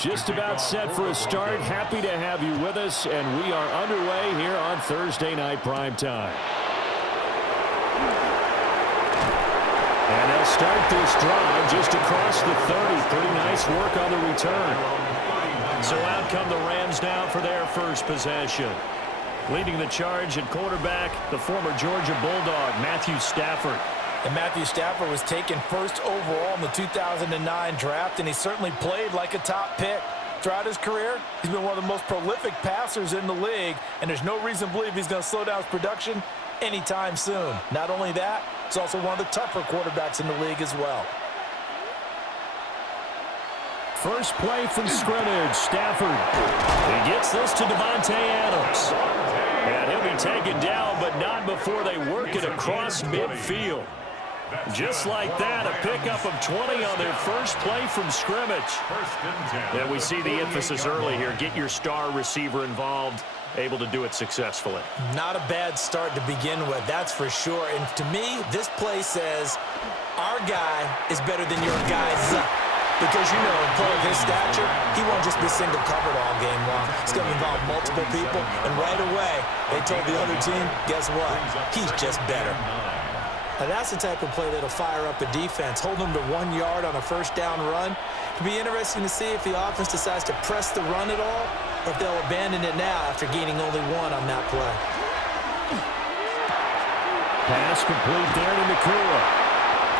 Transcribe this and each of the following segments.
Just about set for a start. Happy to have you with us, and we are underway here on Thursday Night Primetime. And they'll start this drive just across the 30. Pretty nice work on the return. So out come the Rams now for their first possession. Leading the charge at quarterback, the former Georgia Bulldog, Matthew Stafford. And Matthew Stafford was taken first overall in the 2009 draft, and he certainly played like a top pick. Throughout his career, he's been one of the most prolific passers in the league, and there's no reason to believe he's going to slow down his production anytime soon. Not only that, he's also one of the tougher quarterbacks in the league as well. First play from scrimmage, Stafford. He gets this to Devontae Adams. And he'll be taken down, but not before they work it across midfield. Just like that, a pickup of 20 on their first play from scrimmage. And we see the emphasis early here. Get your star receiver involved, able to do it successfully. Not a bad start to begin with, that's for sure. And to me, this play says, our guy is better than your guy's. Because, you know, a player of his stature, he won't just be single-covered all game long. It's going to involve multiple people. And right away, they told the other team, guess what? He's just better. Now, that's the type of play that'll fire up a defense. Hold them to 1 yard on a first down run. It'll be interesting to see if the offense decides to press the run at all, or if they'll abandon it now after gaining only one on that play. Pass complete there to Nakua.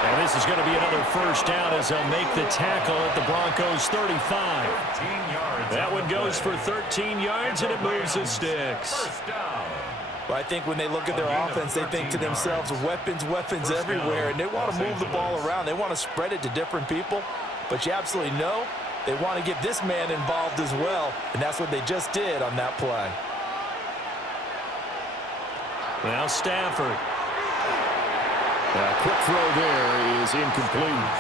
And this is going to be another first down as they'll make the tackle at the Broncos' 35. That one goes for 13 yards, and it moves the sticks. Well, I think when they look at their offense, they think to themselves, weapons, weapons everywhere, and they want to move the ball around. They want to spread it to different people, but you absolutely know they want to get this man involved as well, and that's what they just did on that play. Now Stafford. A quick throw there is incomplete.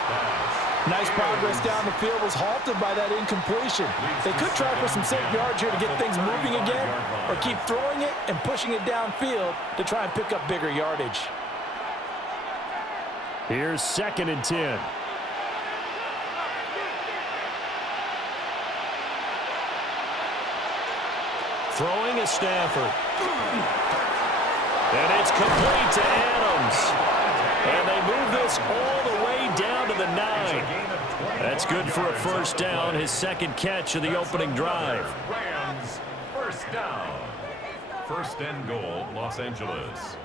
Nice progress down the field, was halted by that incompletion. They could try for some safe yards here to get things moving again, or keep throwing it and pushing it downfield to try and pick up bigger yardage. Here's 2nd and 10. Throwing is Stafford. And it's complete to Adams. And they move this all the way down to the 9. That's good for a first down, his second catch of the opening drive. Rams, first down. First and goal, Los Angeles.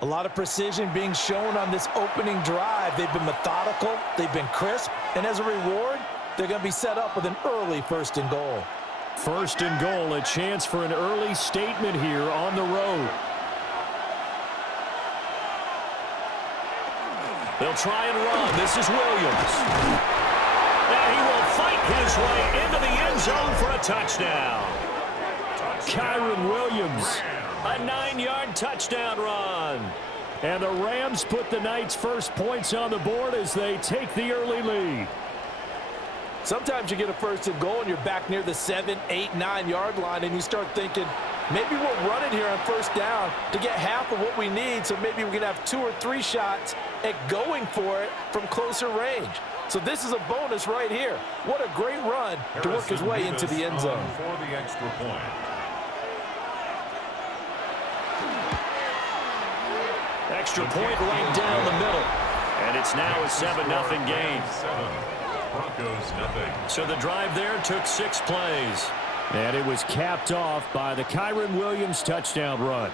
A lot of precision being shown on this opening drive. They've been methodical, they've been crisp, and as a reward, they're going to be set up with an early first and goal. First and goal, a chance for an early statement here on the road. They'll try and run. This is Williams. And he will fight his way into the end zone for a touchdown. Kyron Williams, a 9-yard touchdown run. And the Rams put the night's first points on the board as they take the early lead. Sometimes you get a first and goal and you're back near the 7, 8, 9-yard line, and you start thinking, maybe we'll run it here on first down to get half of what we need, so maybe we can have 2 or 3 shots at going for it from closer range. So this is a bonus right here. What a great run to work his way into the end zone. For the extra point. Extra point right down the middle. And it's now a 7-0 game. Broncos nothing. So the drive there took 6 plays. And it was capped off by the Kyron Williams touchdown run.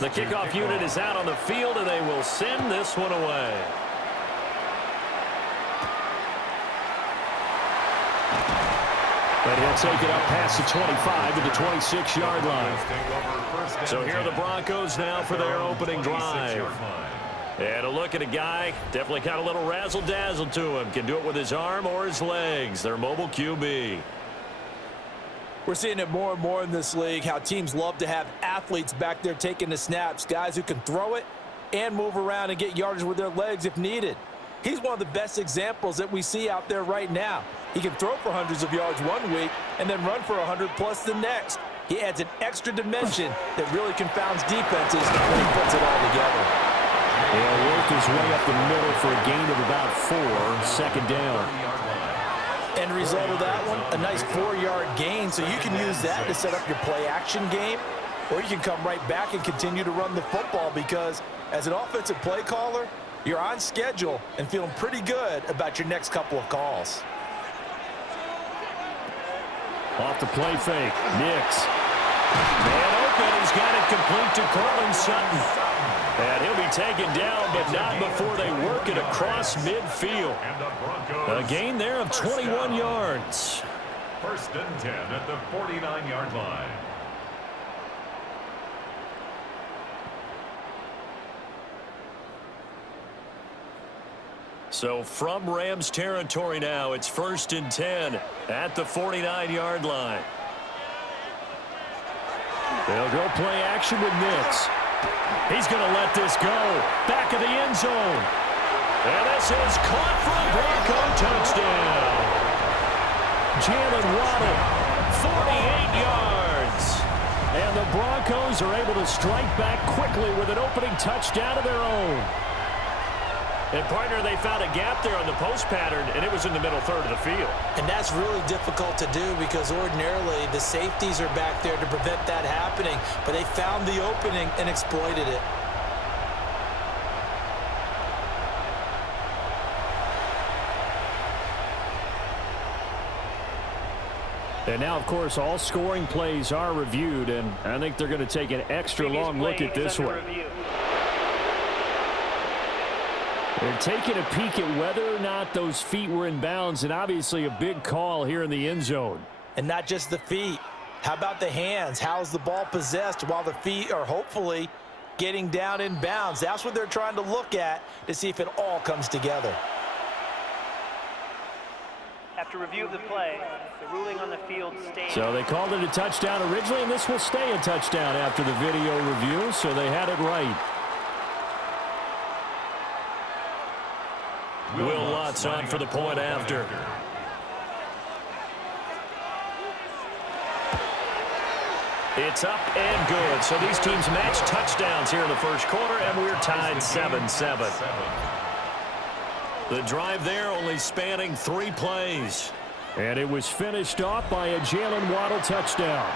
The kickoff unit is out on the field, and they will send this one away. But he'll take it up past the 25 to the 26-yard line. So here are the Broncos now for their opening drive. And a look at a guy, definitely got a little razzle-dazzle to him. Can do it with his arm or his legs. Their mobile QB. We're seeing it more and more in this league, how teams love to have athletes back there taking the snaps, guys who can throw it and move around and get yardage with their legs if needed. He's one of the best examples that we see out there right now. He can throw for hundreds of yards one week and then run for 100+ the next. He adds an extra dimension that really confounds defenses when he puts it all together. He'll work his way up the middle for a gain of about 4, second down. End result of that one, a nice 4-yard gain, so you can use that to set up your play-action game, or you can come right back and continue to run the football because as an offensive play caller, you're on schedule and feeling pretty good about your next couple of calls. Off the play fake, Nix. Man open, he's got it complete to Cortland Sutton. And he'll be taken down, but not before they work it across midfield. A gain there of 21 yards. First and 10 at the 49-yard line. So from Rams territory now, it's first and 10 at the 49-yard line. They'll go play action with Nix. He's going to let this go. Back of the end zone. And this is caught for a Bronco touchdown. Jalen Waddle, 48 yards. And the Broncos are able to strike back quickly with an opening touchdown of their own. And, partner, they found a gap there on the post pattern, and it was in the middle third of the field. And that's really difficult to do because ordinarily the safeties are back there to prevent that happening, but they found the opening and exploited it. And now, of course, all scoring plays are reviewed, and I think they're going to take an extra long look at this one. They're taking a peek at whether or not those feet were in bounds, and obviously a big call here in the end zone. And not just the feet. How about the hands? How's the ball possessed while the feet are hopefully getting down in bounds? That's what they're trying to look at to see if it all comes together. After review of the play, the ruling on the field stands. So they called it a touchdown originally, and this will stay a touchdown after the video review, so they had it right. Will Lutz on for the point after. It's up and good. So these teams match touchdowns here in the first quarter, and we're tied 7-7. The drive there only spanning 3 plays. And it was finished off by a Jalen Waddle touchdown.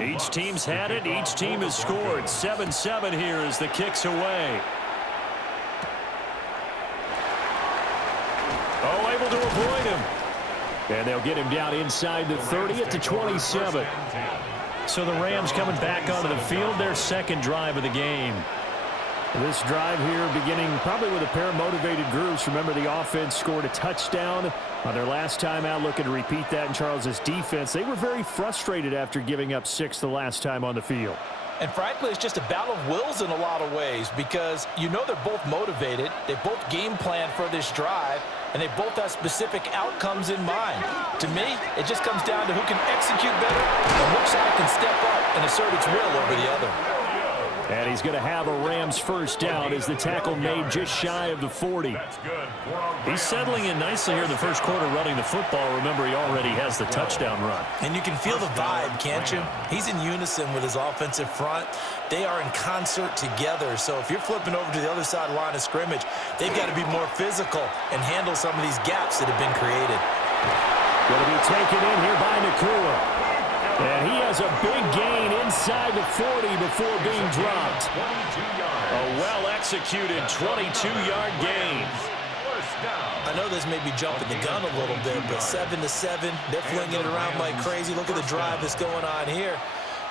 Each team's had it. Each team has scored. 7-7 here as the kick's away. Oh, able to avoid him. And they'll get him down inside the 30 at the 27. So the Rams coming back onto the field, their second drive of the game. This drive here beginning probably with a pair of motivated groups. Remember, the offense scored a touchdown on their last time out, looking to repeat that in Charles's defense. They were very frustrated after giving up 6 the last time on the field. And frankly, it's just a battle of wills in a lot of ways because you know they're both motivated. They both game plan for this drive, and they both have specific outcomes in mind. To me, it just comes down to who can execute better and which side can step up and assert its will over the other. And he's going to have a Rams first down as the tackle made just shy of the 40. He's settling in nicely here in the first quarter running the football. Remember, he already has the touchdown run. And you can feel the vibe, can't you? He's in unison with his offensive front. They are in concert together. So if you're flipping over to the other side of the line of scrimmage, they've got to be more physical and handle some of these gaps that have been created. Going to be taken in here by Nakua. And he has a big gain inside the 40 before being dropped. A well-executed 22-yard gain. I know this may be jumping the gun a little bit, but 7-7, they're flinging it around like crazy. Look at the drive that's going on here.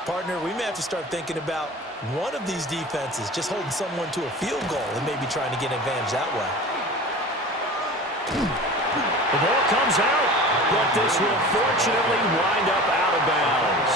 Partner, we may have to start thinking about one of these defenses just holding someone to a field goal and maybe trying to get an advantage that way. The ball comes out. but this will fortunately wind up out of bounds.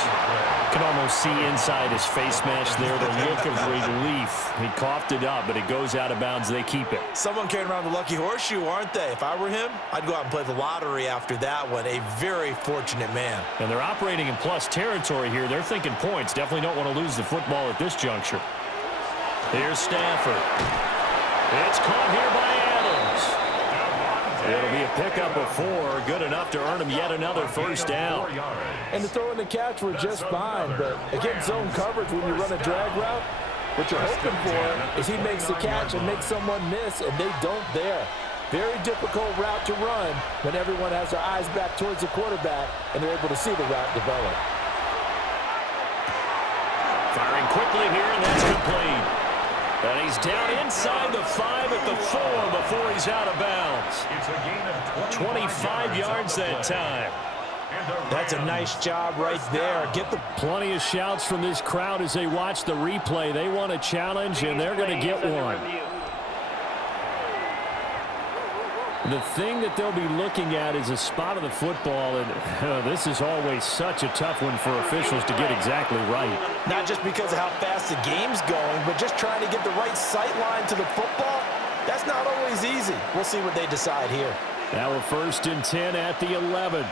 You can almost see inside his face mask there the look of relief. He coughed it up, but it goes out of bounds. They keep it. Someone carrying around the lucky horseshoe, aren't they? If I were him, I'd go out and play the lottery after that one. A very fortunate man. And they're operating in plus territory here. They're thinking points. Definitely don't want to lose the football at this juncture. Here's Stafford. It's caught here by Adams. It'll be a pickup of 4, good enough to earn him yet another first down. And the throw and the catch were just fine, but against zone coverage, when you run a drag route, what you're hoping for is he makes the catch and makes someone miss, and they don't there. Very difficult route to run when everyone has their eyes back towards the quarterback and they're able to see the route develop. Firing quickly here, and that's complete. And he's down inside the 5 at the 4 before he's out of bounds. It's a gain of 25 yards that time. That's a nice job right there. Get the Plenty of shouts from this crowd as they watch the replay. They want a challenge, and they're going to get one. The thing that they'll be looking at is a spot of the football, and this is always such a tough one for officials to get exactly right. Not just because of how fast the game's going, but just trying to get the right sight line to the football. That's not always easy. We'll see what they decide here. Now a 1st and 10 at the 11.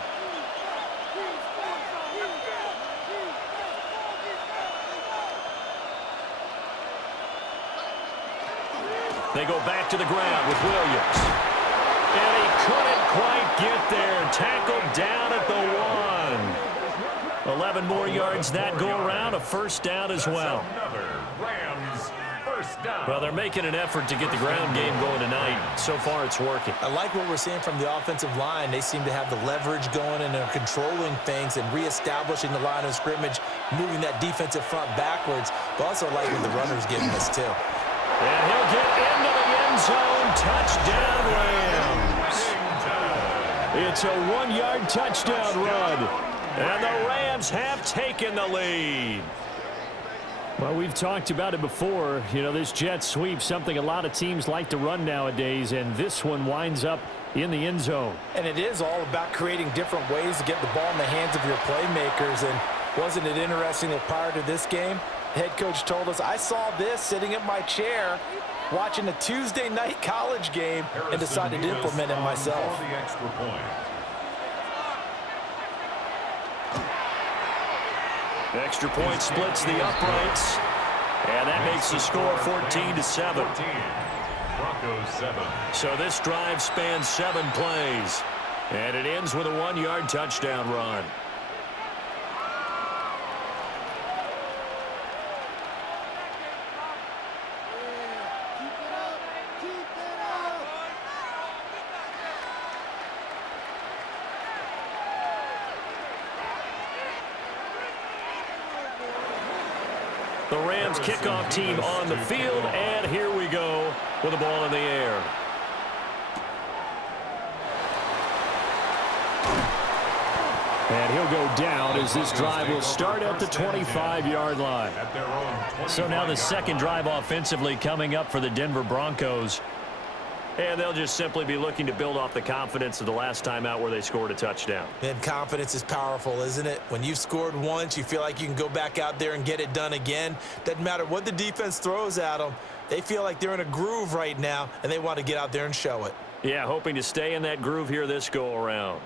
They go back to the ground with Williams. And he couldn't quite get there. Tackled down at the 1. 11 more yards that go around. A first down as well. Rams first down. Well, they're making an effort to get the ground game going tonight. So far, it's working. I like what we're seeing from the offensive line. They seem to have the leverage going, and they're controlling things and reestablishing the line of scrimmage, moving that defensive front backwards. But also like what the runner's giving us, too. And he'll get into the end zone. Touchdown, Rams. It's a 1-yard touchdown run. And the Rams have taken the lead. Well, we've talked about it before. You know, this jet sweep, something a lot of teams like to run nowadays, and this one winds up in the end zone. And it is all about creating different ways to get the ball in the hands of your playmakers. And wasn't it interesting that prior to this game, the head coach told us, I saw this sitting in my chair watching a Tuesday night college game and decided to implement it myself. For the extra point. Extra point splits the uprights, and that makes the score 14-7. Broncos 7. So this drive spans 7 plays, and it ends with a 1-yard touchdown run. The Rams kickoff team on the field, and here we go with the ball in the air. And he'll go down as this drive will start at the 25-yard line. So now the second drive offensively coming up for the Denver Broncos. And they'll just simply be looking to build off the confidence of the last time out where they scored a touchdown. And confidence is powerful, isn't it? When you've scored once, you feel like you can go back out there and get it done again. Doesn't matter what the defense throws at them. They feel like they're in a groove right now, and they want to get out there and show it. Yeah, hoping to stay in that groove here this go-around.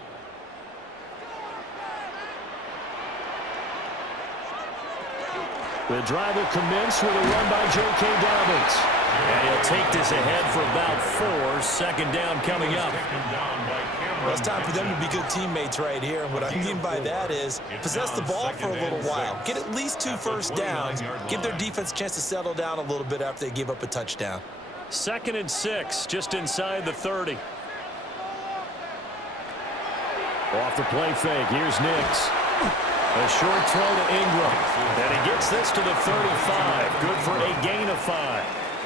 The drive will commence with a run by J.K. Dobbins. And he'll take this ahead for about 4. Second down coming up. Well, it's time for them to be good teammates right here. And what I mean by that is possess the ball for a little while. Get at least 2 first downs. Give their defense a chance to settle down a little bit after they give up a touchdown. 2nd and 6, just inside the 30. Off the play fake, here's Nix. A short throw to Ingram. And he gets this to the 35. Good for a gain of 5.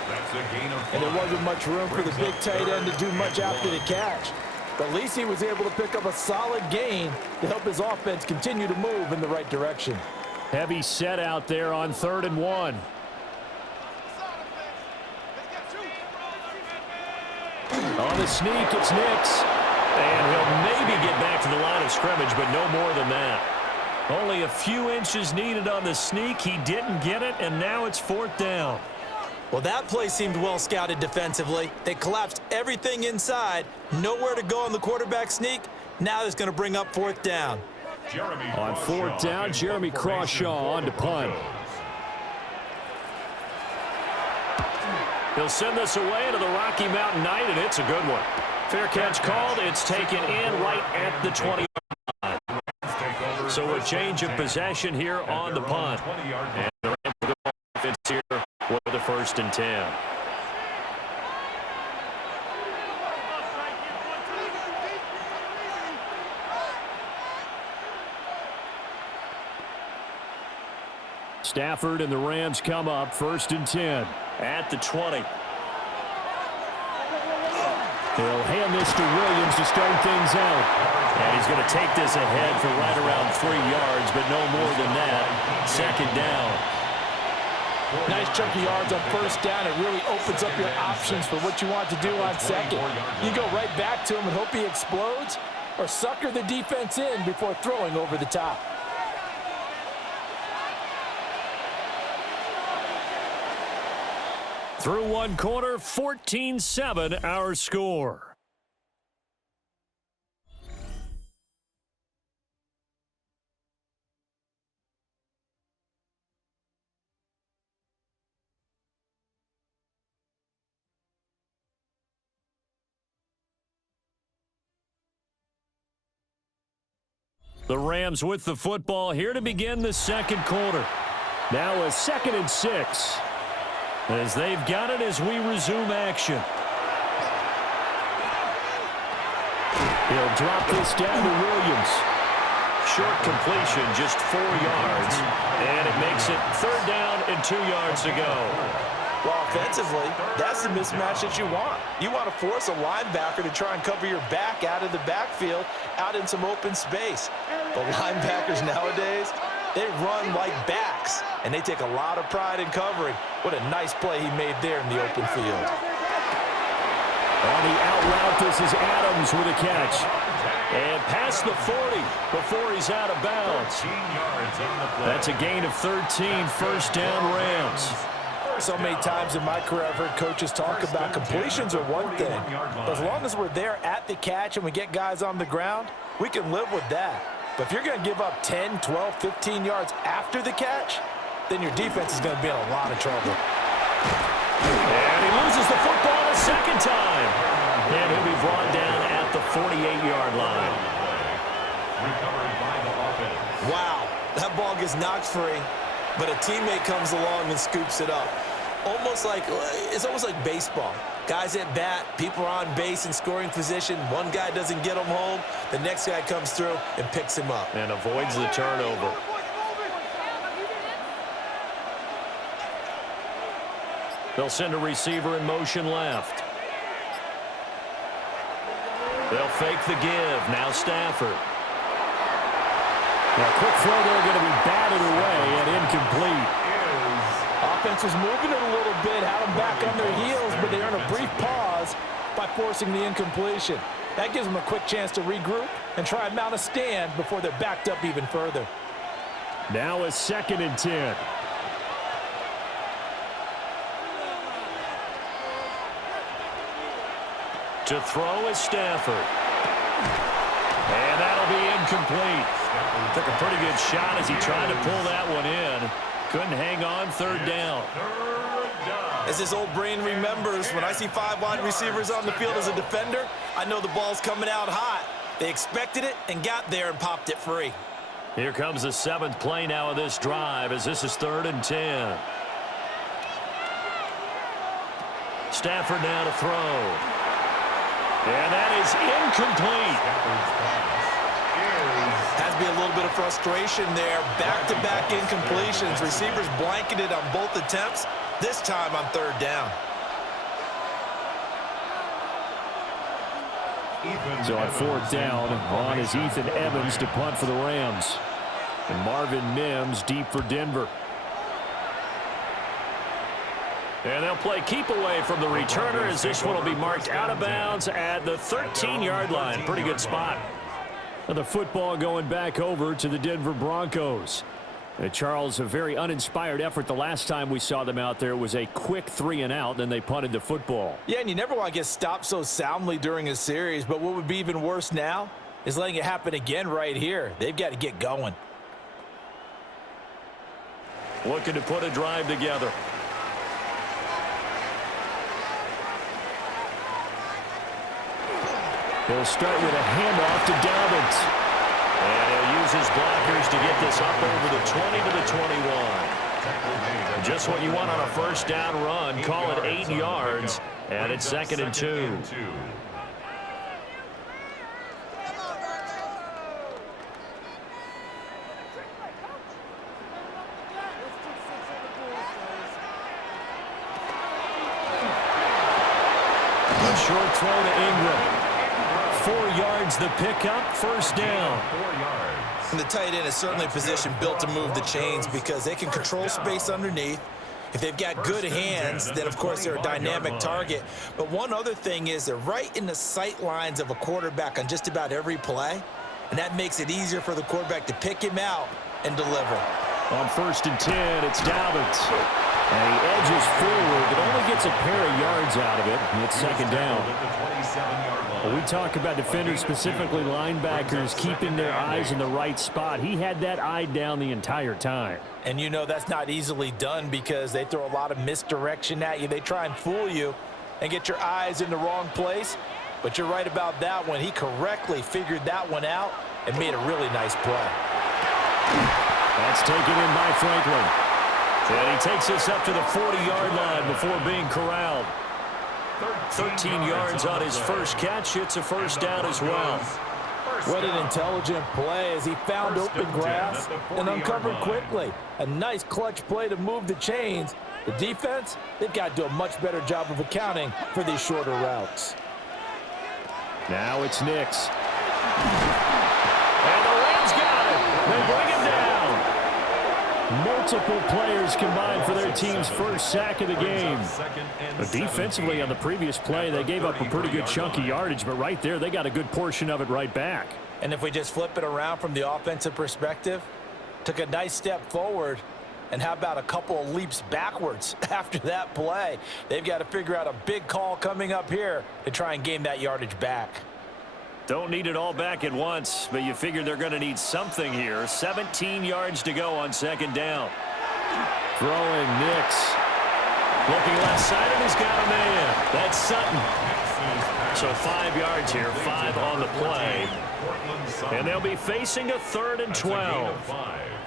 That's a gain of 5. And there wasn't much room for the big tight end to do much after the catch. But at least he was able to pick up a solid gain to help his offense continue to move in the right direction. Heavy set out there on 3rd and 1. On the sneak, it's Nix. And he'll maybe get back to the line of scrimmage, but no more than that. Only a few inches needed on the sneak. He didn't get it, and now it's 4th down. Well, that play seemed well scouted defensively. They collapsed everything inside. Nowhere to go on the quarterback sneak. Now it's going to bring up 4th down. On 4th down, Jeremy Crawshaw on to punt. He'll send this away to the Rocky Mountain Knight, and it's a good one. Fair catch called. It's taken in right at the 20. So a change of possession here on the punt. And the Rams will go offense here with the 1st and 10. Stafford and the Rams come up 1st and 10 at the 20. He'll hand this to Williams to start things out. And he's going to take this ahead for right around 3 yards, but no more than that. 2nd down. Nice chunky yards on 1st down. It really opens up your options for what you want to do on 2nd. You go right back to him and hope he explodes, or sucker the defense in before throwing over the top. Through 1 quarter, 14-7 our score. The Rams with the football here to begin the 2nd quarter. Now a 2nd and 6. As they've got it as we resume action. He'll drop this down to Williams. Short completion, just 4 yards. And it makes it 3rd down and 2 yards to go. Well, offensively, that's the mismatch that you want. You want to force a linebacker to try and cover your back out of the backfield, out in some open space. But linebackers nowadays, they run like backs, and they take a lot of pride in covering. What a nice play he made there in the open field. On the out route, this is Adams with a catch. And past the 40 before he's out of bounds. That's a gain of 13, 1st down Rams. So many times in my career I've heard coaches talk about completions are one thing. But as long as we're there at the catch and we get guys on the ground, we can live with that. But if you're going to give up 10, 12, 15 yards after the catch, then your defense is going to be in a lot of trouble. And he loses the football a 2nd time. And he'll be brought down at the 48-yard line. Wow, that ball gets knocked free, but a teammate comes along and scoops it up. It's almost like baseball. Guys at bat, people are on base in scoring position. One guy doesn't get him home. The next guy comes through and picks him up. And avoids the turnover. They'll send a receiver in motion left. They'll fake the give. Now Stafford. Now quick throw there, going to be batted away and incomplete. Offense was moving it a little bit, had them back on their heels, but they earn a brief pause by forcing the incompletion. That gives them a quick chance to regroup and try and mount a stand before they're backed up even further. Now a 2nd and 10. To throw is Stafford. And that'll be incomplete. Took a pretty good shot as he tried to pull that one in. Couldn't hang on, 3rd down. As his old brain remembers, when I see 5 wide receivers on the field as a defender, I know the ball's coming out hot. They expected it and got there and popped it free. Here comes the 7th play now of this drive as this is 3rd and 10. Stafford now to throw. And that is incomplete. Has to be a little bit of frustration there. Back-to-back incompletions. Receivers blanketed on both attempts, this time on 3rd down. So on 4th down, on is Ethan Evans to punt for the Rams. And Marvin Mims deep for Denver. And they'll play keep away from the returner as this one will be marked out of bounds at the 13-yard line. Pretty good spot. And the football going back over to the Denver Broncos. Charles, a very uninspired effort the last time we saw them out there. It was a quick 3-and-out, then they punted the football. Yeah, and you never want to get stopped so soundly during a series, but what would be even worse now is letting it happen again right here. They've got to get going. Looking to put a drive together. He'll start with a handoff to Dobbins. And he'll use his blockers to get this up over the 20 to the 21. Just what you want on a first down run. Call it 8 yards. And it's 2nd and 2. A short throw to Ingram. 4 yards the pickup, first down. 4 yards. And the tight end is certainly a position built to move the chains because they can control space underneath. If they've got good hands, then of course they're a dynamic target. But one other thing is they're right in the sight lines of a quarterback on just about every play. And that makes it easier for the quarterback to pick him out and deliver. On 1st and 10, it's Dobbins. And he edges forward, but only gets a pair of yards out of it. And it's 2nd down. Well, we talk about defenders, specifically linebackers, keeping their eyes in the right spot. He had that eye down the entire time. And you know that's not easily done because they throw a lot of misdirection at you. They try and fool you and get your eyes in the wrong place. But you're right about that one. He correctly figured that one out and made a really nice play. That's taken in by Franklin. And he takes this up to the 40-yard line before being corralled. 13 yards on his first catch. It's a first down as well. What an intelligent play as he found open grass and uncovered quickly. A nice clutch play to move the chains. The defense, they've got to do a much better job of accounting for these shorter routes. Now it's Nix. And the Rams got it. They bring him down. Multiple players combined for their team's first sack of the game. But defensively on the previous play, they gave up a pretty good chunk of yardage, but right there, they got a good portion of it right back. And if we just flip it around from the offensive perspective, took a nice step forward, and how about a couple of leaps backwards after that play? They've got to figure out a big call coming up here to try and gain that yardage back. Don't need it all back at once, but you figure they're going to need something here. 17 yards to go on 2nd down. Throwing Nix. Looking left side, and he's got a man. That's Sutton. So 5 yards here, 5 on the play. And they'll be facing a 3rd and 12.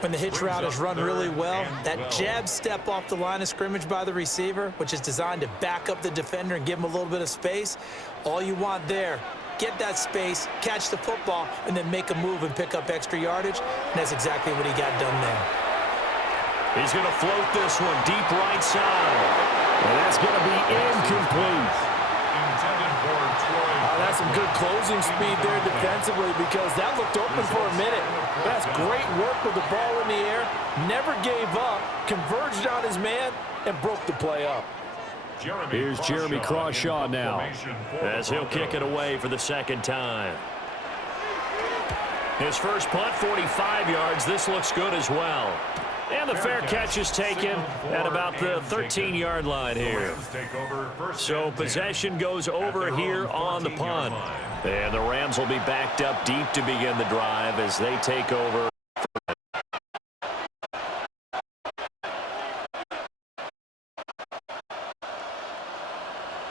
When the hitch route is run really well, that jab step off the line of scrimmage by the receiver, which is designed to back up the defender and give him a little bit of space, all you want there, get that space, catch the football, and then make a move and pick up extra yardage. And that's exactly what he got done there. He's going to float this one deep right side. And that's going to be incomplete. That's some good closing speed there defensively because that looked open for a minute. That's great work with the ball in the air. Never gave up, converged on his man, and broke the play up. Here's Jeremy Crawshaw now as he'll kick it away for the 2nd time. His first punt, 45 yards. This looks good as well. And the fair catch is taken at about the 13-yard line here. So possession goes over here on the punt. And the Rams will be backed up deep to begin the drive as they take over.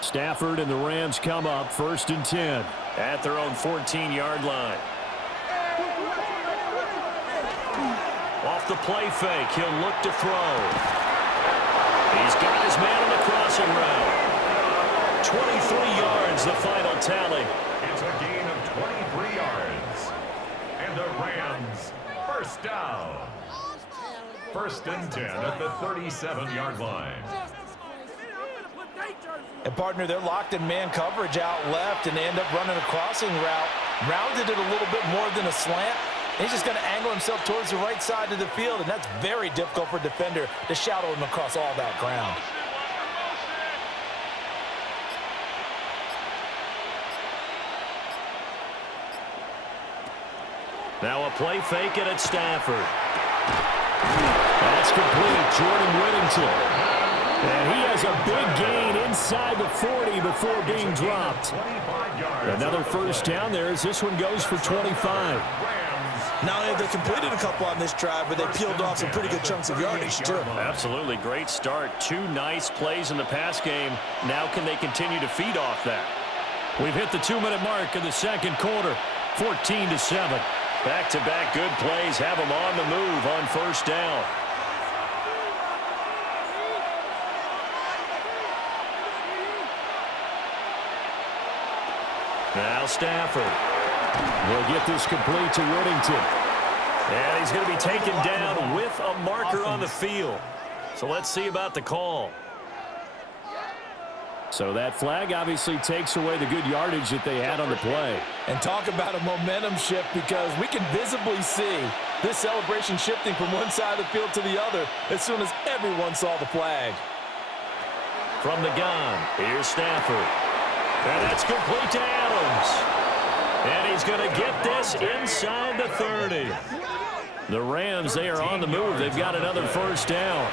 Stafford and the Rams come up 1st and 10 at their own 14-yard line. Off the play fake, he'll look to throw. He's got his man on the crossing route. 23 yards, the final tally. It's a gain of 23 yards. And the Rams, first down. 1st and 10 at the 37-yard line. And, partner, they're locked in man coverage out left, and they end up running a crossing route. Rounded it a little bit more than a slant. He's just going to angle himself towards the right side of the field, and that's very difficult for a defender to shadow him across all that ground. Now a play fake it at Stafford. That's complete. Jordan Whittington. And he has a big gain inside the 40 before being dropped. Another first down there as this one goes for 25. Not only have they completed a couple on this drive, but they peeled off some pretty good chunks of yardage, too. Absolutely great start. 2 nice plays in the pass game. Now can they continue to feed off that? We've hit the 2-minute mark in the second quarter. 14-7. Back-to-back good plays have them on the move on first down. Now Stafford will get this complete to Whittington. And he's going to be taken down with a marker on the field. So let's see about the call. So that flag obviously takes away the good yardage that they had on the play. And talk about a momentum shift, because we can visibly see this celebration shifting from one side of the field to the other as soon as everyone saw the flag. From the gun, here's Stafford. And that's complete to Adams. And he's going to get this inside the 30. The Rams, they are on the move. They've got another first down.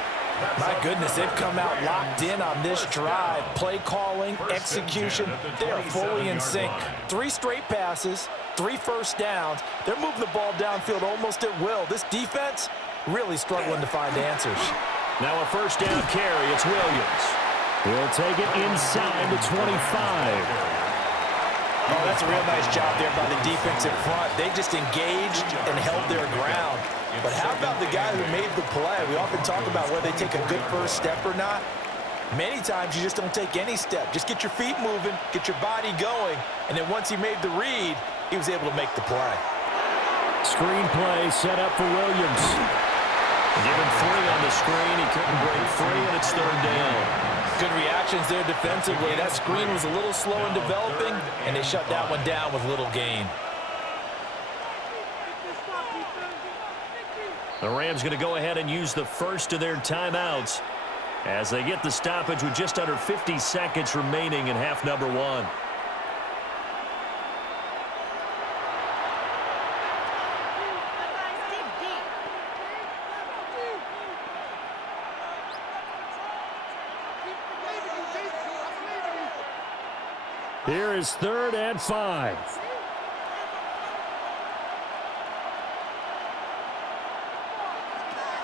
My goodness, they've come out locked in on this drive. Play calling, execution, they are fully in sync. 3 straight passes, 3 first downs. They're moving the ball downfield almost at will. This defense really struggling to find answers. Now a first down carry. It's Williams. He'll take it inside the 25. Oh, that's a real nice job there by the defensive front. They just engaged and held their ground. But how about the guy who made the play? We often talk about whether they take a good first step or not. Many times you just don't take any step. Just get your feet moving, get your body going, and then once he made the read, he was able to make the play. Screen play set up for Williams. Given 3 on the screen, he couldn't break free, and it's 3rd down. Good reactions there defensively. That screen was a little slow in developing, and they shut that one down with little gain. The Rams going to go ahead and use the first of their timeouts as they get the stoppage with just under 50 seconds remaining in half number 1. Here is 3rd and 5.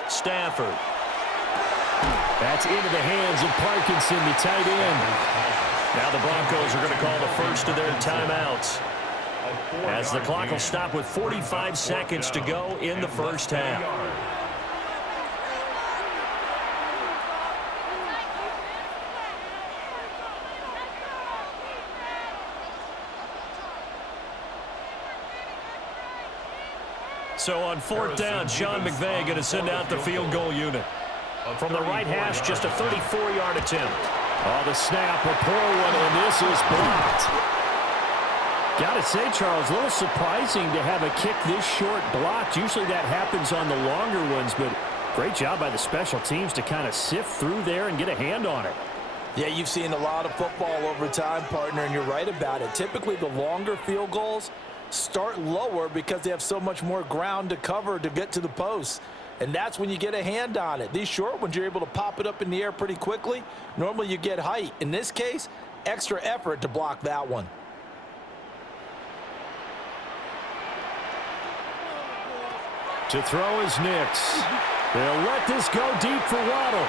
Stafford. That's into the hands of Parkinson, the tight end. Now the Broncos are going to call the first of their timeouts, as the clock will stop with 45 seconds to go in the first half. So on 4th down, Sean McVay going to send out the field goal unit. From the right hash, just a 34-yard attempt. Oh, the snap, a poor one, and this is blocked. Got to say, Charles, a little surprising to have a kick this short blocked. Usually that happens on the longer ones, but great job by the special teams to kind of sift through there and get a hand on it. Yeah, you've seen a lot of football over time, partner, and you're right about it. Typically, the longer field goals start lower because they have so much more ground to cover to get to the post. And that's when you get a hand on it. These short ones, you're able to pop it up in the air pretty quickly. Normally, you get height. In this case, extra effort to block that one. To throw is Nix. They'll let this go deep for Waddle.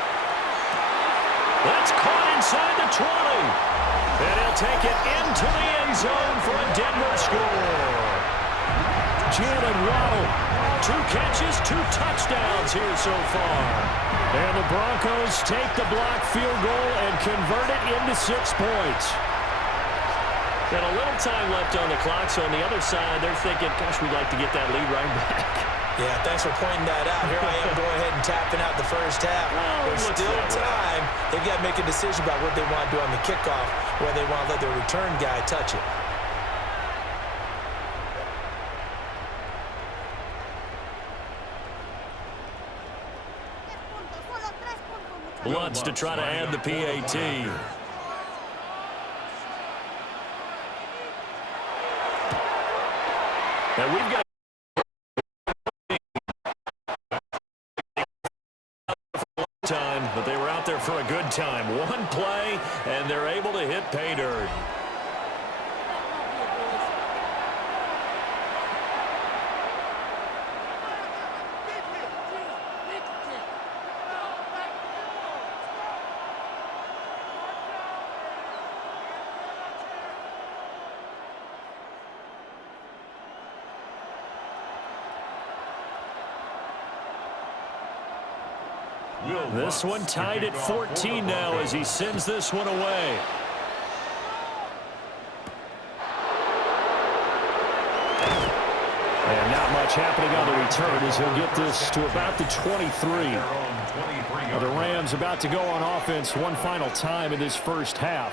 That's caught inside the 20. And he'll take it into the end zone for a Denver score. Jalen Waddle, 2 catches, 2 touchdowns here so far. And the Broncos take the block field goal and convert it into 6 points. And a little time left on the clock, so on the other side, they're thinking, gosh, we'd like to get that lead right back. Yeah, thanks for pointing that out. Here I am going ahead and tapping out the first half. There's still time. They've got to make a decision about what they want to do on the kickoff, whether they want to let their return guy touch it. Bloods to try to add the PAT. And we've got were out there for a good time. One play, and they're able to hit pay dirt. This one tied at 14 now as he sends this one away. And not much happening on the return as he'll get this to about the 23. Now the Rams about to go on offense one final time in this first half.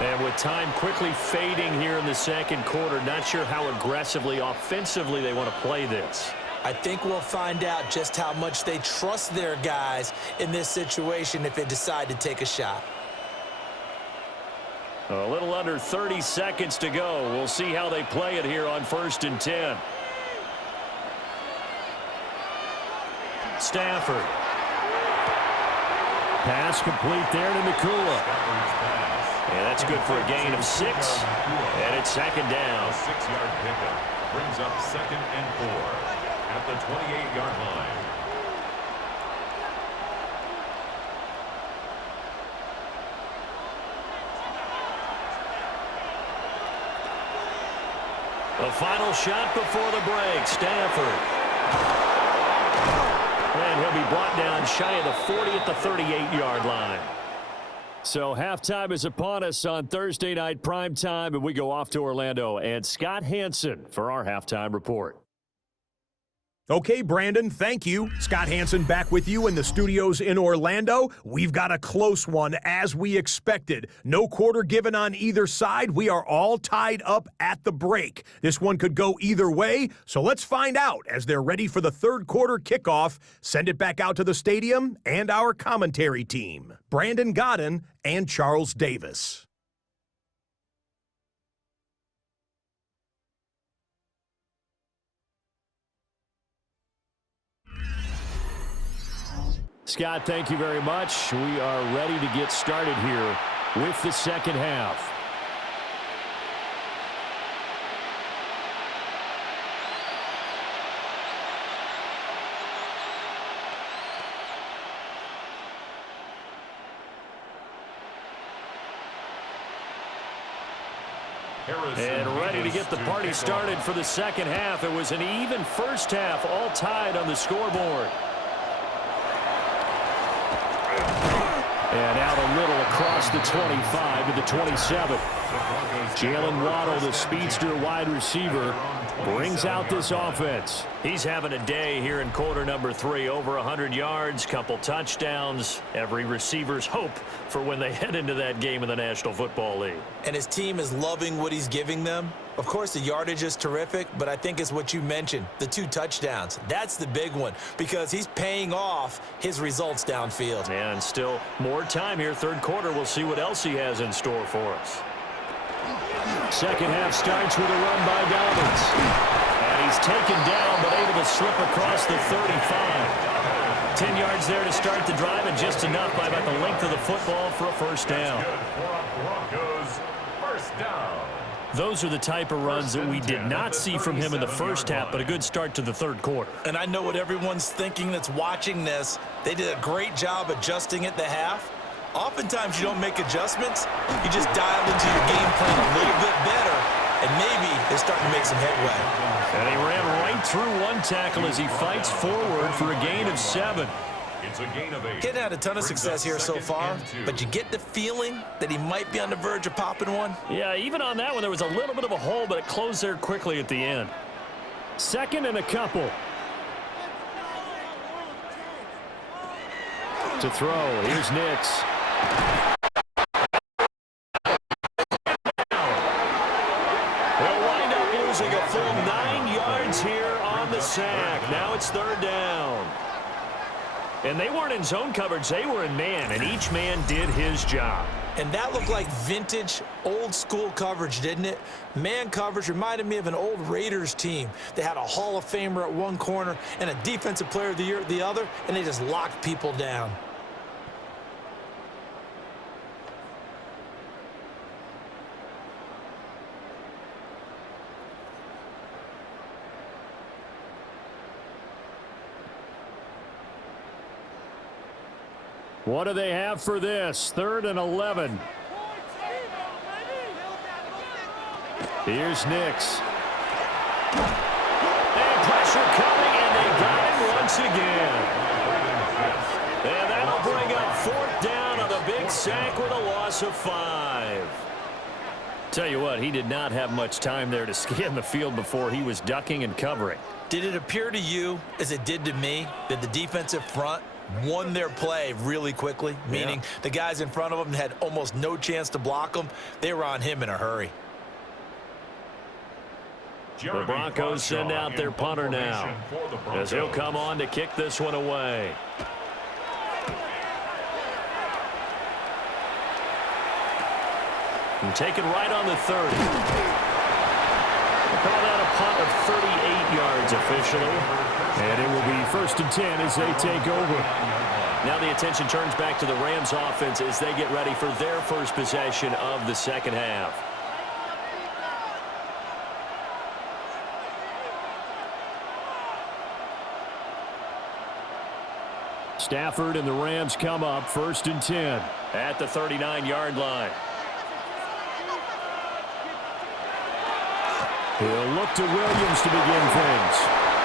And with time quickly fading here in the second quarter, not sure how aggressively, offensively they want to play this. I think we'll find out just how much they trust their guys in this situation if they decide to take a shot. A little under 30 seconds to go. We'll see how they play it here on 1st and 10. Stafford. Pass complete there to Nakula. And that's good for a gain of 6. And it's second down. A 6-yard pickup brings up 2nd and 4. At the 28-yard line. The final shot before the break. Stafford. And he'll be brought down shy of the 40 at the 38-yard line. So halftime is upon us on Thursday night primetime, and we go off to Orlando. And Scott Hansen for our halftime report. Okay, Brandon, thank you. Scott Hansen back with you in the studios in Orlando. We've got a close one, as we expected. No quarter given on either side. We are all tied up at the break. This one could go either way, so let's find out as they're ready for the third quarter kickoff. Send it back out to the stadium and our commentary team, Brandon Godden and Charles Davis. Scott, thank you very much. We are ready to get started here with the second half. And ready to get the party started for the second half. It was an even first half, all tied on the scoreboard. And out a little across the 25 to the 27. Jalen Waddle, the speedster wide receiver, brings out this offense. He's having a day here in quarter number 3. Over 100 yards, couple touchdowns. Every receiver's hope for when they head into that game in the National Football League. And his team is loving what he's giving them. Of course, the yardage is terrific, but I think it's what you mentioned, the 2 touchdowns. That's the big one because he's paying off his results downfield. And still more time here. Third quarter, we'll see what else he has in store for us. Second half starts with a run by Dobbins. And he's taken down but able to slip across the 35. 10 yards there to start the drive and just enough by about the length of the football for a first down. Broncos first down. Those are the type of runs that we did not see from him in the first half, but a good start to the third quarter. And I know what everyone's thinking that's watching this. They did a great job adjusting at the half. Oftentimes you don't make adjustments. You just dial into your game plan a little bit better, and maybe they're starting to make some headway. And he ran right through one tackle as he fights forward for a gain of 7. It's a gain of 8. Kid had a ton of success here so far, but you get the feeling that he might be on the verge of popping one. Yeah, even on that one, there was a little bit of a hole, but it closed there quickly at the end. Second and a couple. To throw, here's Nix. They'll wind up losing a full 9 yards here on the sack. Now it's third down. And they weren't in zone coverage. They were in man, and each man did his job. And that looked like vintage, old-school coverage, didn't it? Man coverage reminded me of an old Raiders team. They had a Hall of Famer at one corner and a Defensive Player of the Year at the other, and they just locked people down. What do they have for this? 3rd and 11. Here's Nix. And pressure coming, and they got him once again. And that'll bring up 4th down on a big sack with a loss of 5. Tell you what, he did not have much time there to scan the field before he was ducking and covering. Did it appear to you, as it did to me, that the defensive front won their play really quickly? Meaning the guys in front of them had almost no chance to block them. They were on him in a hurry. The Broncos send out their punter now, as he'll come on to kick this one away. And taken right on the 30. We'll call that a punt of 38 yards officially. And it will be 1st and 10 as they take over. Now the attention turns back to the Rams offense as they get ready for their first possession of the second half. Stafford and the Rams come up 1st and 10 at the 39-yard line. He'll look to Williams to begin things.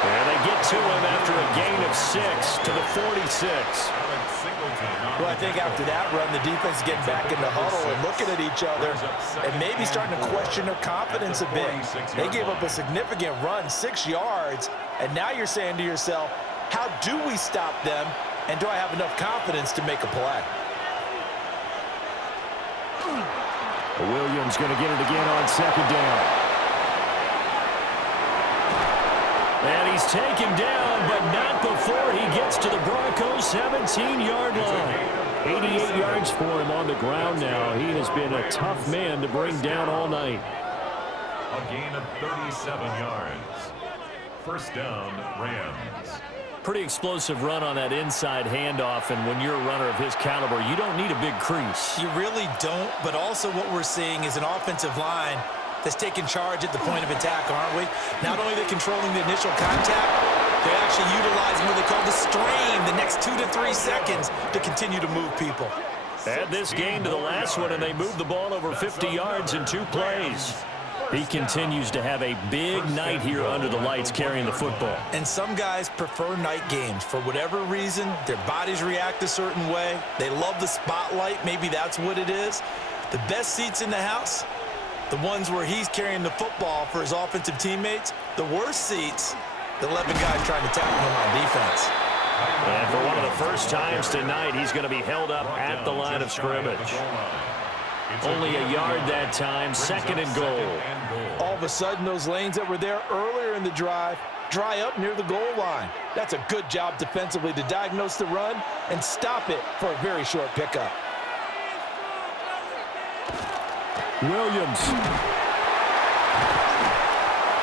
And they get to him after a gain of 6 to the 46. Well, I think after that run, the defense getting back in the huddle and looking at each other and maybe starting to question their confidence a bit. They gave up a significant run, 6 yards, and now you're saying to yourself, how do we stop them, and do I have enough confidence to make a play? Williams going to get it again on 2nd down. And he's taken down, but not before he gets to the Broncos' 17-yard line. 88 yards for him on the ground now. He has been a tough man to bring down all night. A gain of 37 yards. 1st down, Rams. Pretty explosive run on that inside handoff, and when you're a runner of his caliber, you don't need a big crease. You really don't, but also what we're seeing is an offensive line that's taking charge at the point of attack, aren't we? Not only are they controlling the initial contact, they're actually utilizing what they call the strain the next 2 to 3 seconds to continue to move people. Add this game to the last one, and they moved the ball over 50 yards in 2 plays. He continues to have a big night here under the lights carrying the football. And some guys prefer night games. For whatever reason, their bodies react a certain way. They love the spotlight. Maybe that's what it is. The best seats in the house, the ones where he's carrying the football for his offensive teammates. The worst seats, the 11 guys trying to tackle him on defense. And for one of the first times tonight, he's going to be held up at the line of scrimmage. Only a yard that time, 2nd and goal. All of a sudden, those lanes that were there earlier in the drive dry up near the goal line. That's a good job defensively to diagnose the run and stop it for a very short pickup. Williams.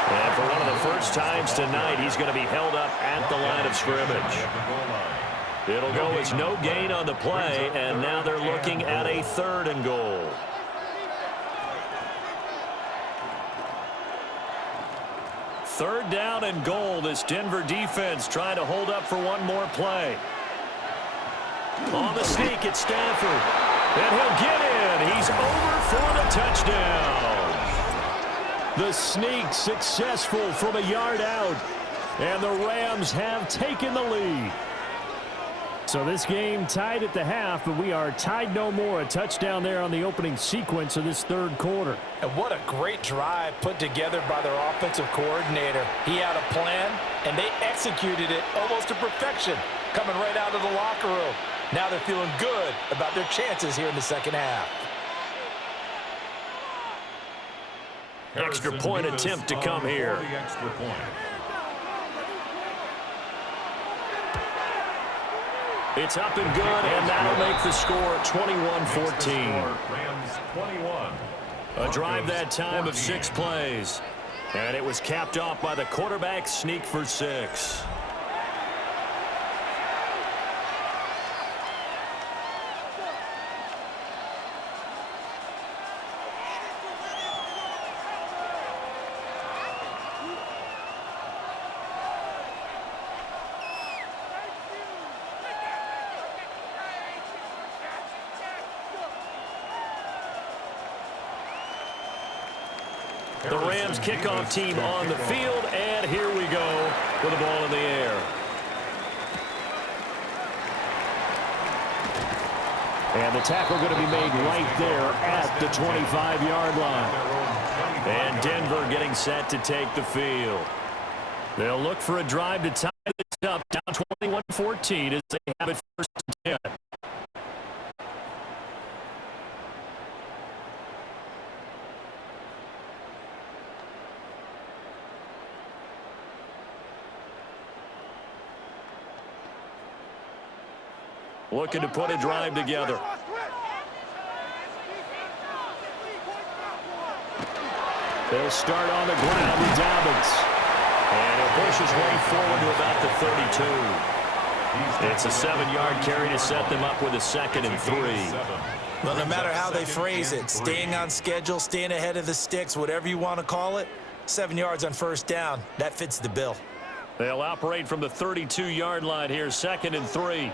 And for one of the first times tonight, he's going to be held up at the line of scrimmage. It'll go as no gain on the play, and now they're looking at a 3rd and goal. Third down and goal. This Denver defense trying to hold up for one more play. On the sneak, it's Stafford. And he'll get in. He's over for the touchdown. The sneak successful from a yard out. And the Rams have taken the lead. So this game tied at the half, but we are tied no more. A touchdown there on the opening sequence of this 3rd quarter. And what a great drive put together by their offensive coordinator. He had a plan, and they executed it almost to perfection, coming right out of the locker room. Now they're feeling good about their chances here in the second half. Extra point attempt to come here. It's up and good, and that'll make the score 21-14. A drive that time of 6 plays. And it was capped off by the quarterback sneak for 6. The Rams kickoff team on the field, and here we go with the ball in the air. And the tackle going to be made right there at the 25-yard line. And Denver getting set to take the field. They'll look for a drive to tie this up, down 21-14 as they have it first and 10. Looking to put a drive together. They'll start on the ground with Dobbins. And he'll push his way forward to about the 32. It's a 7-yard carry to set them up with a 2nd and 3. Well, no matter how they phrase it, staying on schedule, staying ahead of the sticks, whatever you want to call it, 7 yards on first down, that fits the bill. They'll operate from the 32-yard line here, 2nd and 3.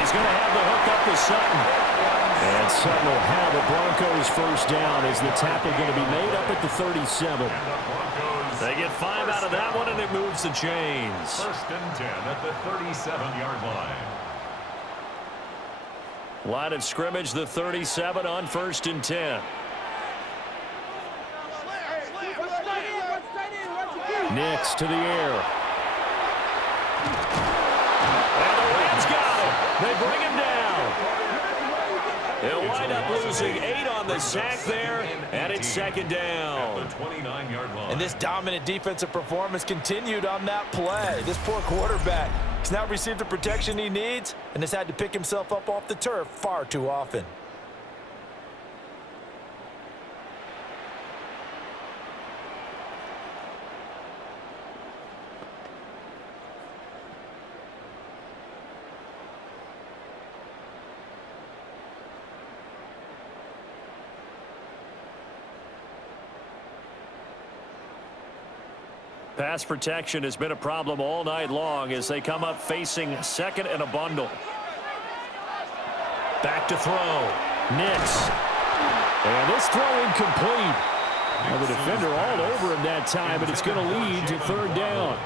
He's going to have the hook up to Sutton. And Sutton will have the Broncos first down as the tackle going to be made up at the 37. They get 5 out of that one, and it moves the chains. 1st and 10 at the 37-yard line. Line of scrimmage, the 37 on 1st and 10. Nix to the air. They bring him down. He'll wind up losing 8 on the sack there, and it's 2nd down. And this dominant defensive performance continued on that play. This poor quarterback has not received the protection he needs and has had to pick himself up off the turf far too often. Pass protection has been a problem all night long as they come up facing 2nd and a bundle. Back to throw. Nix. And this throw incomplete. And the defender all over him that time, but it's going to lead to 3rd down.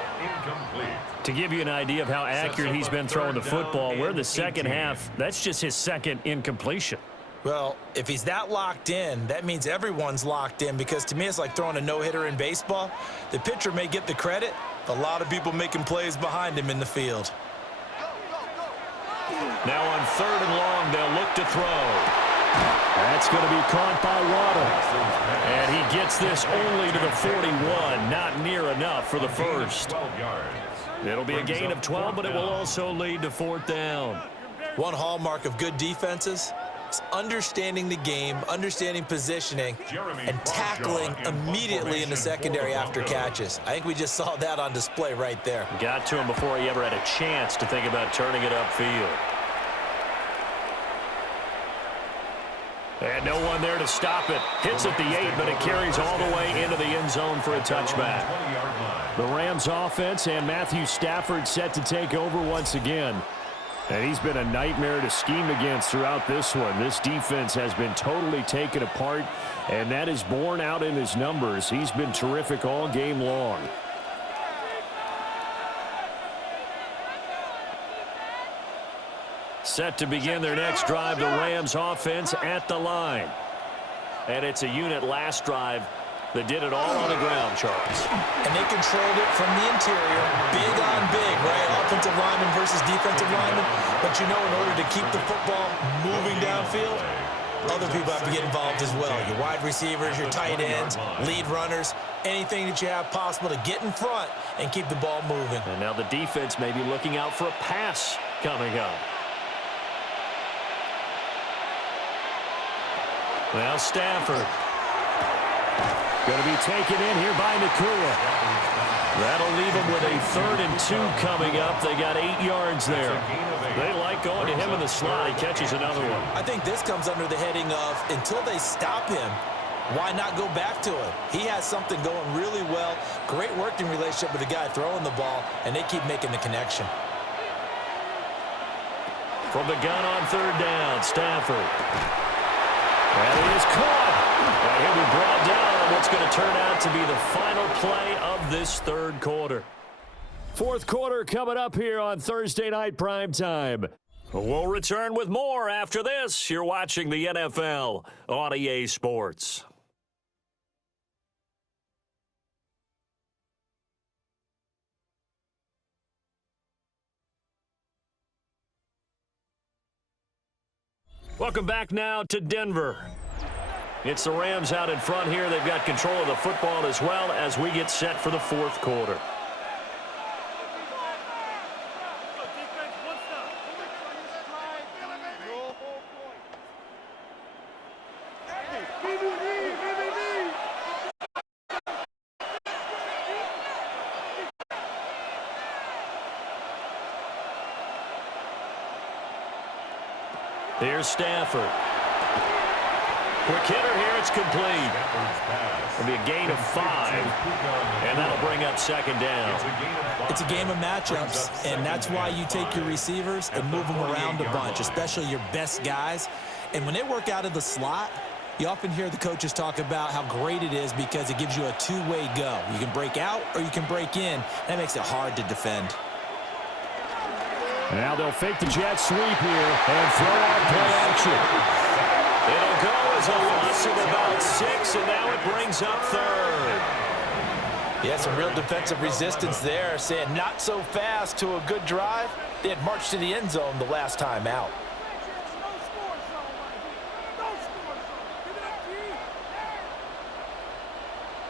To give you an idea of how accurate he's been throwing the football, we're in the second half. That's just his 2nd incompletion. Well, if he's that locked in, that means everyone's locked in, because to me it's like throwing a no-hitter in baseball. The pitcher may get the credit, a lot of people making plays behind him in the field. Now on 3rd and long, they'll look to throw. That's going to be caught by Waddle. And he gets this only to the 41, not near enough for the first. It'll be a gain of 12, but it will also lead to 4th down. One hallmark of good defenses, understanding the game, understanding positioning, and tackling immediately in the secondary after catches. I think we just saw that on display right there. Got to him before he ever had a chance to think about turning it upfield. And no one there to stop it. Hits at the 8, but it carries all the way into the end zone for a touchback. The Rams offense and Matthew Stafford set to take over once again. And he's been a nightmare to scheme against throughout this one. This defense has been totally taken apart, and that is borne out in his numbers. He's been terrific all game long. Set to begin their next drive, the Rams offense at the line. And it's a unit last drive that did it all on the ground, Charles. And they controlled it from the interior, big on big, right? Offensive lineman versus defensive lineman. But you know, in order to keep the football moving downfield, other people have to get involved as well. Your wide receivers, your tight ends, lead runners, anything that you have possible to get in front and keep the ball moving. And now the defense may be looking out for a pass coming up. Well, Stafford going to be taken in here by Nakua. That'll leave him with a 3rd and 2 coming up. They got 8 yards there. They like going to him in the slot. He catches another one. I think this comes under the heading of, until they stop him, why not go back to him? He has something going really well. Great working relationship with the guy throwing the ball, and they keep making the connection. From the gun on third down, Stafford. And he is caught. And he'll be brought down on what's going to turn out to be the final play of this third quarter. Fourth quarter coming up here on Thursday Night Primetime. We'll return with more after this. You're watching the NFL on EA Sports. Welcome back now to Denver. It's the Rams out in front here. They've got control of the football as well as we get set for the fourth quarter. Here's Stafford. Quick hitter here. It's complete. It'll be a gain of 5, and that'll bring up second down. It's a game of matchups, and that's why you take your receivers and move them around a bunch, especially your best guys. And when they work out of the slot, you often hear the coaches talk about how great it is because it gives you a two-way go. You can break out or you can break in. That makes it hard to defend. Now they'll fake the jet sweep here and throw out play action. It'll go as a loss of about 6, and now it brings up third. Yeah, some real defensive resistance there, saying not so fast to a good drive. They had marched to the end zone the last time out.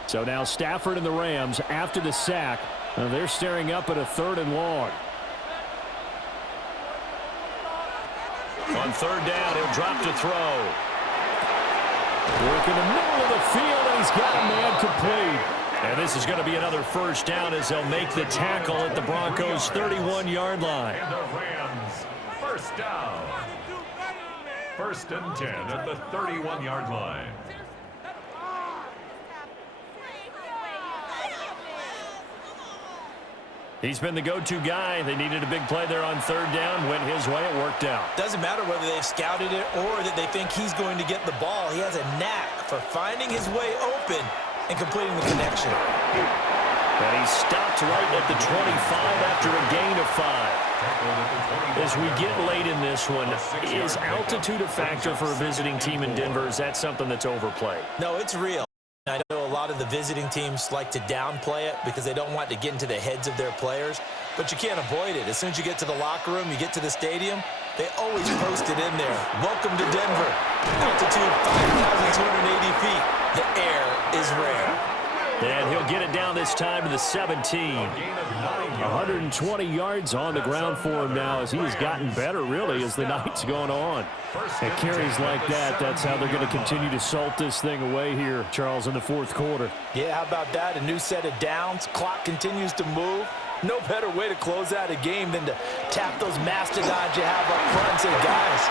So now Stafford and the Rams, after the sack, they're staring up at a 3rd and long. On third down, he'll drop to throw. Work in the middle of the field, and he's got a man complete. And this is going to be another first down as they'll make the tackle at the Broncos' 31-yard line. And the Rams, first down. 1st and 10 at the 31-yard line. He's been the go-to guy. They needed a big play there on third down. Went his way. It worked out. Doesn't matter whether they've scouted it or that they think he's going to get the ball. He has a knack for finding his way open and completing the connection. And he stopped right at the 25 after a gain of 5. As we get late in this one, is altitude a factor for a visiting team in Denver? Is that something that's overplayed? No, it's real. I know a lot of the visiting teams like to downplay it because they don't want to get into the heads of their players, but you can't avoid it. As soon as you get to the locker room, you get to the stadium, they always post it in there. Welcome to Denver. Altitude 5,280 feet. The air is rare. And he'll get it down this time to the 17. 120 yards on the ground for him now as he has gotten better, really, as the night's gone on. And carries like that, that's how they're going to continue to salt this thing away here, Charles, in the fourth quarter. Yeah, how about that? A new set of downs. Clock continues to move. No better way to close out a game than to tap those mastodons you have up front and say, guys,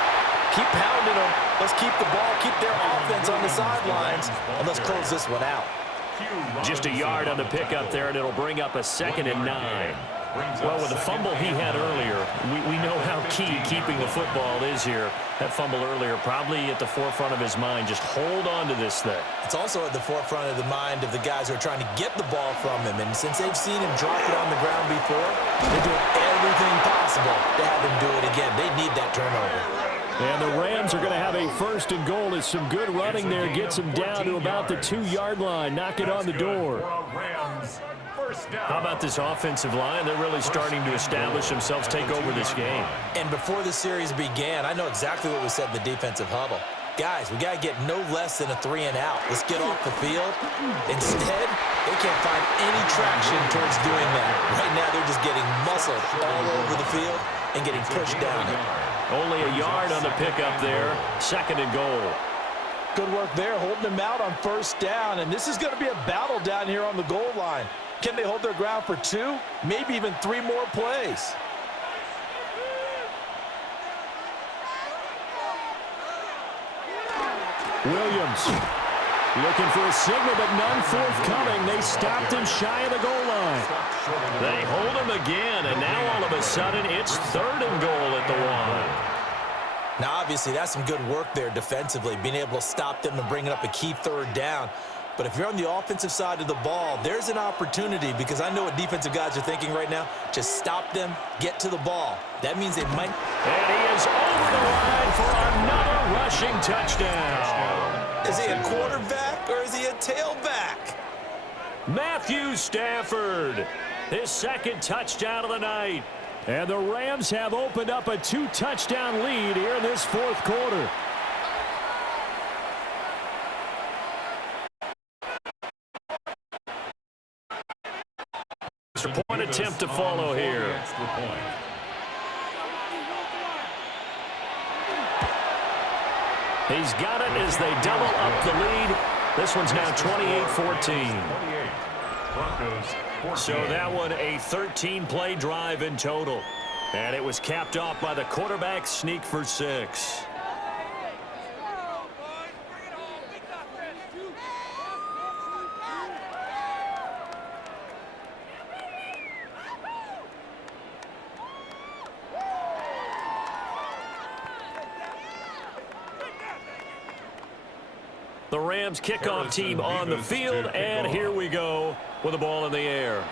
keep pounding them. Let's keep the ball, keep their offense on the sidelines, and let's close this one out. Just a yard on the pickup there, and it'll bring up a 2nd and 9. Well, with the fumble he had earlier, we know how key keeping the football is here. That fumble earlier probably at the forefront of his mind. Just hold on to this thing. It's also at the forefront of the mind of the guys who are trying to get the ball from him. And since they've seen him drop it on the ground before, they're doing everything possible to have him do it again. They need that turnover. And the Rams are going to have a 1st and goal as some good running there gets them down to about the 2-yard line. Knock it on the door. How about this offensive line? They're really starting to establish themselves, take over this game. And before the series began, I know exactly what was said in the defensive huddle. Guys, we got to get no less than a 3 and out. Let's get off the field. Instead, they can't find any traction towards doing that. Right now, they're just getting muscled all over the field and getting pushed down it. Only a yard on the pickup there. 2nd and goal. Good work there, holding them out on 1st down. And this is going to be a battle down here on the goal line. Can they hold their ground for 2, maybe even 3 more plays? Williams looking for a signal, but none forthcoming. They stopped him shy of the goal line. They hold him again, and now all of a sudden it's 3rd and goal at the 1. Now, obviously, that's some good work there defensively, being able to stop them and bring up a key third down. But if you're on the offensive side of the ball, there's an opportunity, because I know what defensive guys are thinking right now. Just stop them, get to the ball. That means they might. And he is over the line for another rushing touchdown. Is he a quarterback or is he a tailback? Matthew Stafford, his second touchdown of the night. And the Rams have opened up a 2-touchdown lead here in this fourth quarter. Point attempt to follow here. He's got it as they double up the lead. This one's now 28-14. So that one a 13-play drive in total. And it was capped off by the quarterback sneak for 6. The Rams kickoff team on the field, and here we go with the ball in the air.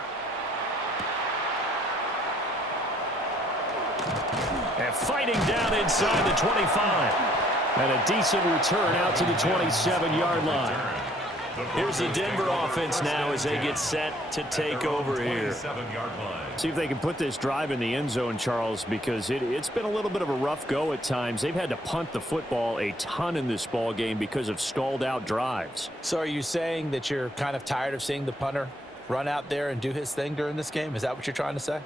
And fighting down inside the 25. And a decent return out to the 27-yard line. Here's the Denver offense now as they get set to take over here. See if they can put this drive in the end zone, Charles, because it's been a little bit of a rough go at times. They've had to punt the football a ton in this ball game because of stalled out drives. So are you saying that you're kind of tired of seeing the punter run out there and do his thing during this game? Is that what you're trying to say?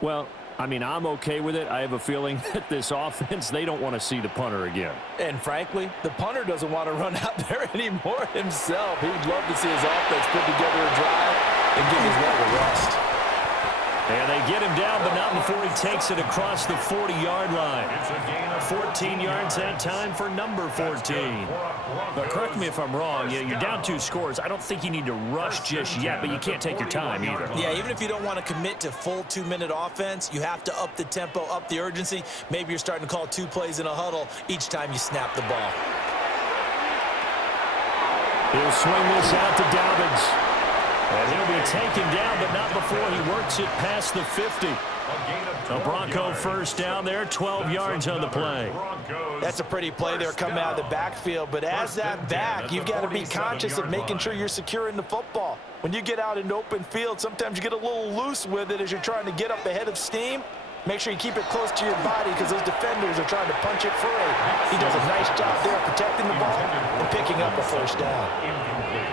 Well, I mean, I'm okay with it. I have a feeling that this offense, they don't want to see the punter again. And frankly, the punter doesn't want to run out there anymore himself. He would love to see his offense put together a drive and give his leg a rest. And they get him down, but not before he takes it across the 40-yard line. 14 yards that time for number 14. But correct me if I'm wrong, you're down 2 scores. I don't think you need to rush just yet, but you can't take your time either. Yeah, even if you don't want to commit to full 2-minute offense, you have to up the tempo, up the urgency. Maybe you're starting to call 2 plays in a huddle each time you snap the ball. He'll swing this out to Dobbins. And he'll be taken down, but not before he works it past the 50. A Bronco first down there, 12 yards on the play. That's a pretty play there coming out of the backfield, but as that back, you've got to be conscious of making sure you're securing the football. When you get out in open field, sometimes you get a little loose with it as you're trying to get up ahead of steam. Make sure you keep it close to your body because those defenders are trying to punch it free. He does a nice job there protecting the ball and picking up a first down.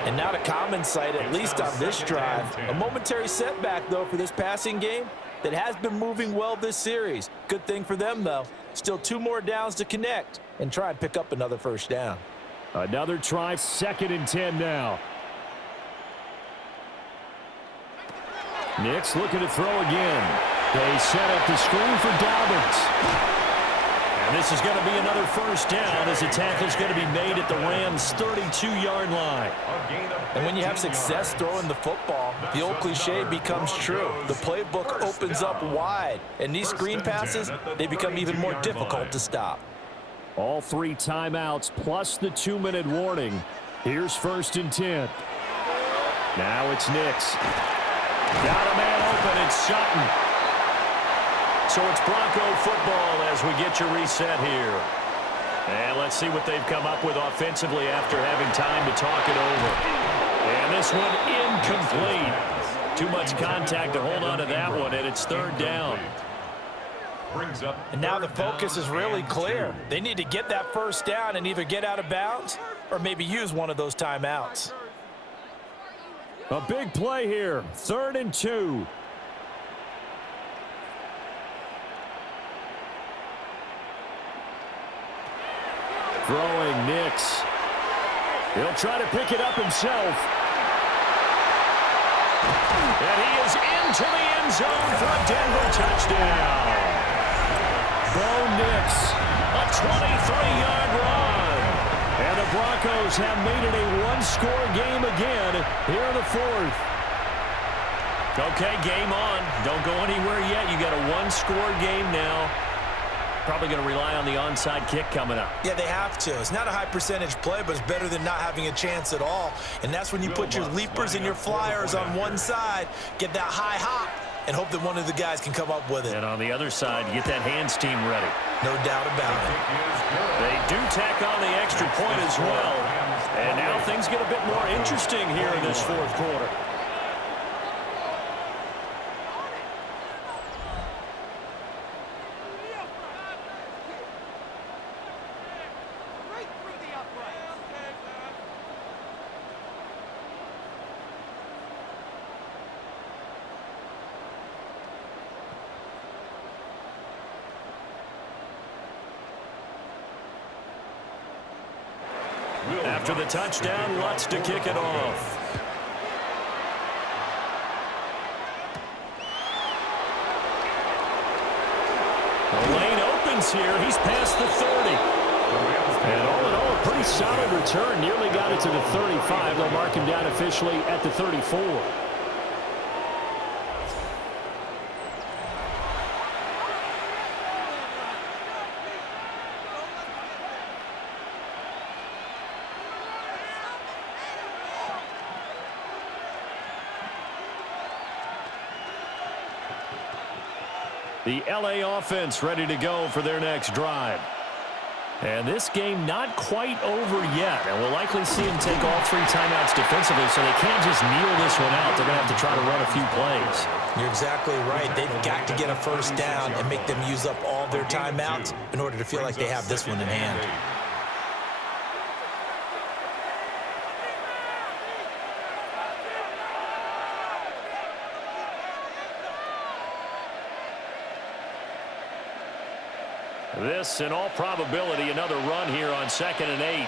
And not a common sight, at least on this drive. A momentary setback, though, for this passing game that has been moving well this series. Good thing for them, though. Still 2 more downs to connect and try and pick up another first down. Another try, 2nd and 10 now. Nix looking to throw again. They set up the screen for Dobbins. And this is going to be another first down as the tackle's going to be made at the Rams' 32-yard line. And when you have success throwing the football, the old cliche becomes true. The playbook opens up wide, and these screen passes, they become even more difficult to stop. All 3 timeouts plus the 2-minute warning. Here's 1st and 10. Now it's Nix. Got a man open, it's Sutton. So it's Bronco football as we get your reset here. And let's see what they've come up with offensively after having time to talk it over. And this one incomplete. Too much contact to hold on to that one, and it's 3rd down. And now the focus is really clear. They need to get that first down and either get out of bounds or maybe use one of those timeouts. A big play here, 3rd and 2. Throwing Nix. He'll try to pick it up himself. And he is into the end zone for a Denver touchdown. Bo Nix, a 23-yard run. And the Broncos have made it a 1-score game again here in the 4th. Okay, game on. Don't go anywhere yet. You got a 1-score game now. probably going to rely on the onside kick coming up. Yeah, they have to. It's not a high percentage play, but it's better than not having a chance at all. And that's when you put your leapers and your flyers on one side, get that high hop, and hope that one of the guys can come up with it. And on the other side, get that hands team ready. No doubt about it. They do tack on the extra point as well. And now things get a bit more interesting here in this fourth quarter. After the touchdown, Lutz to kick it off. The lane opens here. He's past the 30. And all in all, a pretty solid return. Nearly got it to the 35. They'll mark him down officially at the 34. The LA offense ready to go for their next drive. And this game not quite over yet. And we'll likely see them take all 3 timeouts defensively, so they can't just kneel this one out. They're going to have to try to run a few plays. You're exactly right. They've got to get a first down and make them use up all their timeouts in order to feel like they have this one in hand. This, in all probability, another run here on 2nd and 8.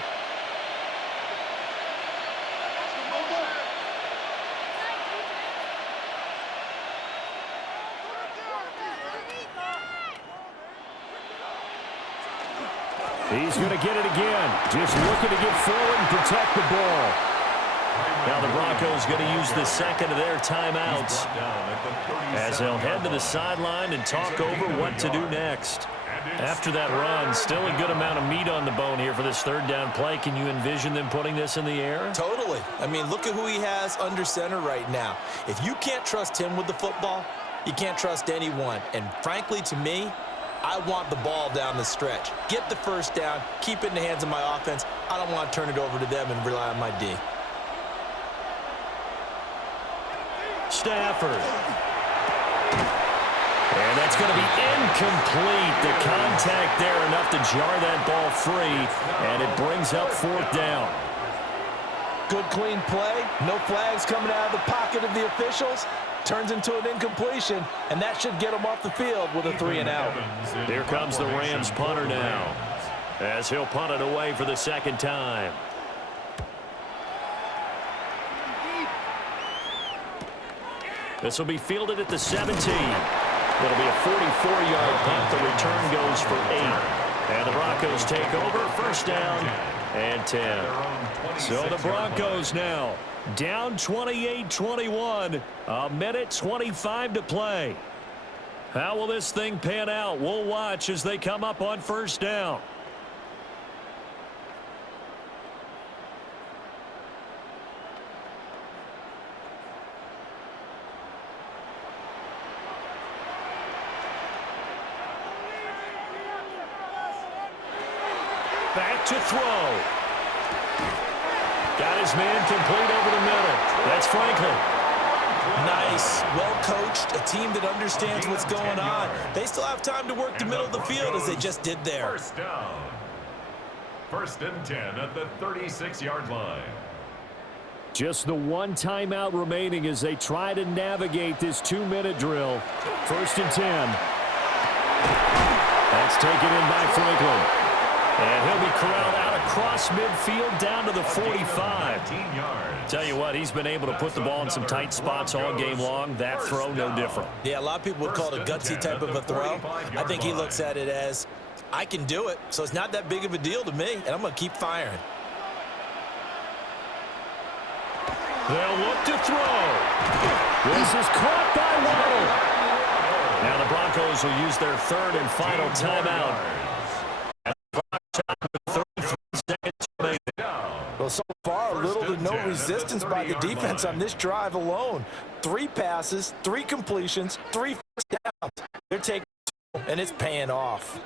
He's going to get it again. Just looking to get forward and protect the ball. Now the Broncos going to use the second of their timeouts as they'll head to the sideline and talk over what to do next. After that run, still a good amount of meat on the bone here for this third down play. Can you envision them putting this in the air? Totally. I mean, look at who he has under center right now. If you can't trust him with the football, you can't trust anyone. And frankly, to me, I want the ball down the stretch. Get the first down, keep it in the hands of my offense. I don't want to turn it over to them and rely on my D. Stafford. And that's going to be incomplete. The contact there enough to jar that ball free, and it brings up 4th down. Good, clean play. No flags coming out of the pocket of the officials. Turns into an incompletion, and that should get them off the field with a 3 and out. Here comes the Rams punter now, as he'll punt it away for the 2nd time. This will be fielded at the 17. It'll be a 44-yard punt. The return goes for 8. And the Broncos take over. First down and 10. So the Broncos now down 28-21. A minute 25 to play. How will this thing pan out? We'll watch as they come up on first down. Back to throw. Got his man complete over the middle. That's Franklin. Nice. Well coached. A team that understands what's going on. They still have time to work the middle of the field as they just did there. First down. 1st and 10 at the 36-yard line. Just the 1 timeout remaining as they try to navigate this 2-minute drill. 1st and 10. That's taken in by Franklin. And he'll be corralled out across midfield down to the 45. Tell you what, he's been able to put the ball in some tight spots all game long. That throw, no different. Yeah, a lot of people would call it a gutsy type of a throw. I think he looks at it as, I can do it, so it's not that big of a deal to me, and I'm going to keep firing. They'll look to throw. This is caught by Waddle. Now the Broncos will use their third and final timeout. Well, so far, little to no resistance by the defense on this drive alone. 3 passes, 3 completions, 3 first downs. They're taking and it's paying off.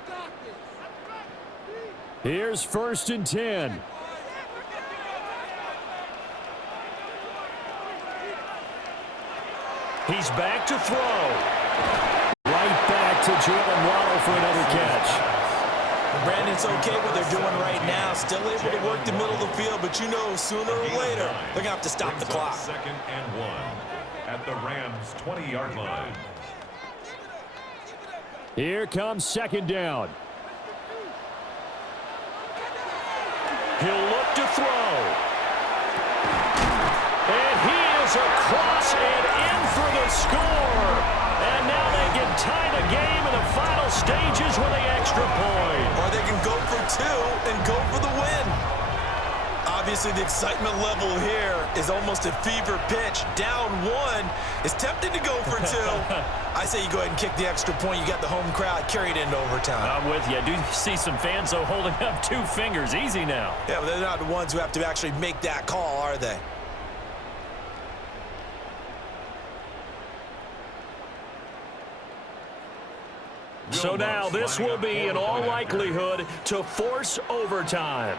Here's 1st and 10. He's back to throw. Right back to Jalen Waddle for another catch. Brandon's okay what they're doing right now. Still able to work the middle of the field, but you know sooner or later they're going to have to stop the clock. 2nd and 1 at the Rams' 20-yard line. Here comes 2nd down. He'll look to throw. And he is across and in for the score. And now they can tie the game in the final stages with the extra point. Or they can go for 2 and go for the win. Obviously, the excitement level here is almost a fever pitch. Down 1. It's tempting to go for 2. I say you go ahead and kick the extra point. You got the home crowd. Carry it into overtime. I'm with you. I do see some fans, though, holding up 2 fingers. Easy now. Yeah, but they're not the ones who have to actually make that call, are they? So now this will be, in all likelihood, to force overtime.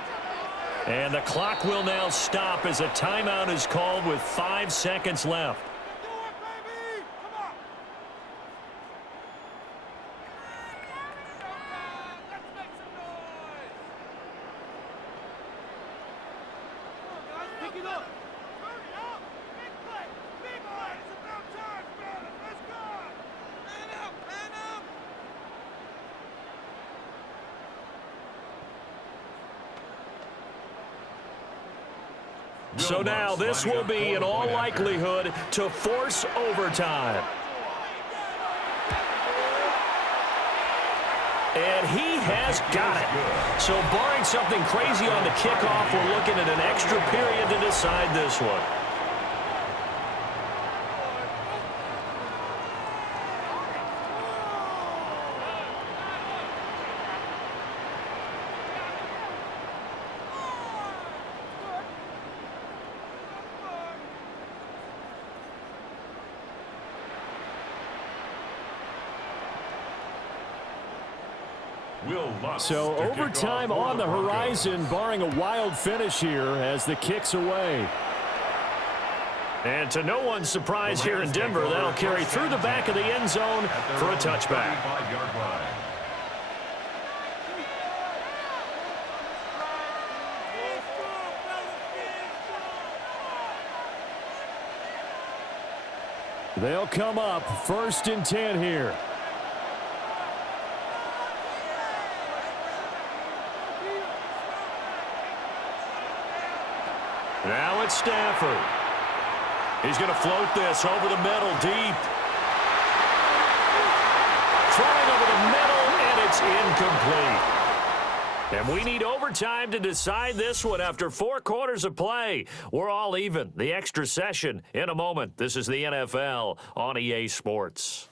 And the clock will now stop as a timeout is called with 5 seconds left. So now this will be, in all likelihood, to force overtime. And he has got it. So barring something crazy on the kickoff, we're looking at an extra period to decide this one. So overtime on the horizon, barring a wild finish here as the kick's away. And to no one's surprise here in Denver, that'll carry through the back of the end zone for a touchback. They'll come up 1st and 10 here. Now it's Stafford. He's going to float this over the middle deep. Throwing over the middle, and it's incomplete. And we need overtime to decide this one after 4 quarters of play. We're all even. The extra session in a moment. This is the NFL on EA Sports.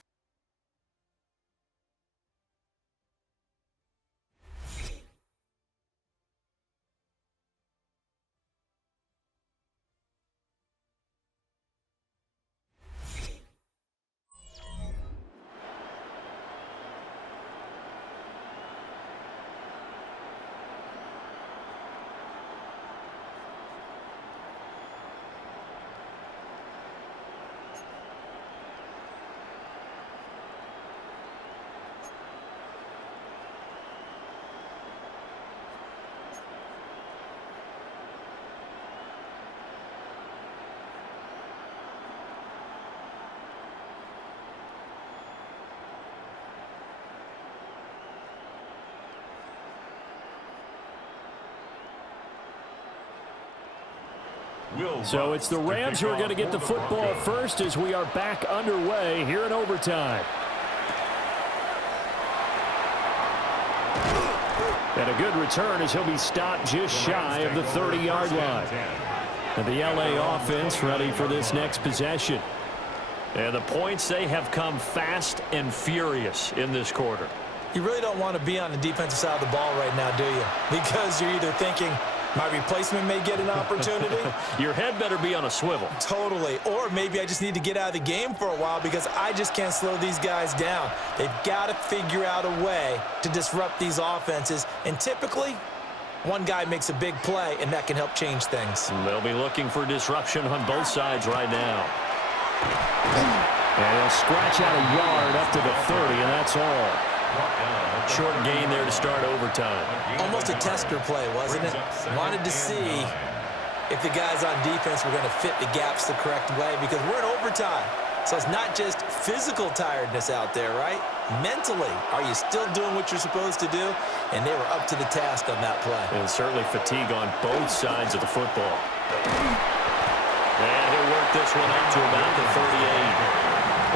So it's the Rams who are going to get the football first as we are back underway here in overtime. And a good return as he'll be stopped just shy of the 30-yard line. And the LA offense ready for this next possession. And the points, they have come fast and furious in this quarter. You really don't want to be on the defensive side of the ball right now, do you? Because you're either thinking, my replacement may get an opportunity. Your head better be on a swivel. Totally. Or maybe I just need to get out of the game for a while because I just can't slow these guys down. They've got to figure out a way to disrupt these offenses. And typically, one guy makes a big play, and that can help change things. They'll be looking for disruption on both sides right now. And he'll scratch out a yard up to the 30, and that's all. Short gain there to start overtime. Almost a tester play, wasn't it? Wanted to see if the guys on defense were going to fit the gaps the correct way because we're in overtime. So it's not just physical tiredness out there, right? Mentally, are you still doing what you're supposed to do? And they were up to the task on that play. And certainly fatigue on both sides of the football. And he'll work this one up to about the 38.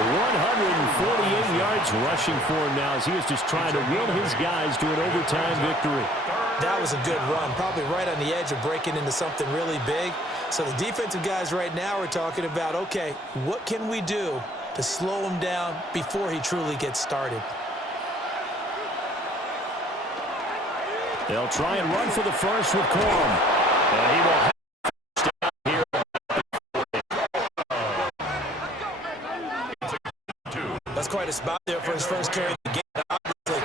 148 yards rushing for him now as he is just trying to will his guys to an overtime victory. That was a good run, probably right on the edge of breaking into something really big. So the defensive guys right now are talking about, okay, what can we do to slow him down before he truly gets started? They'll try and run for the first with Corum. And he will have to stay here. That's quite a spot there for his first carry of the game. Obviously,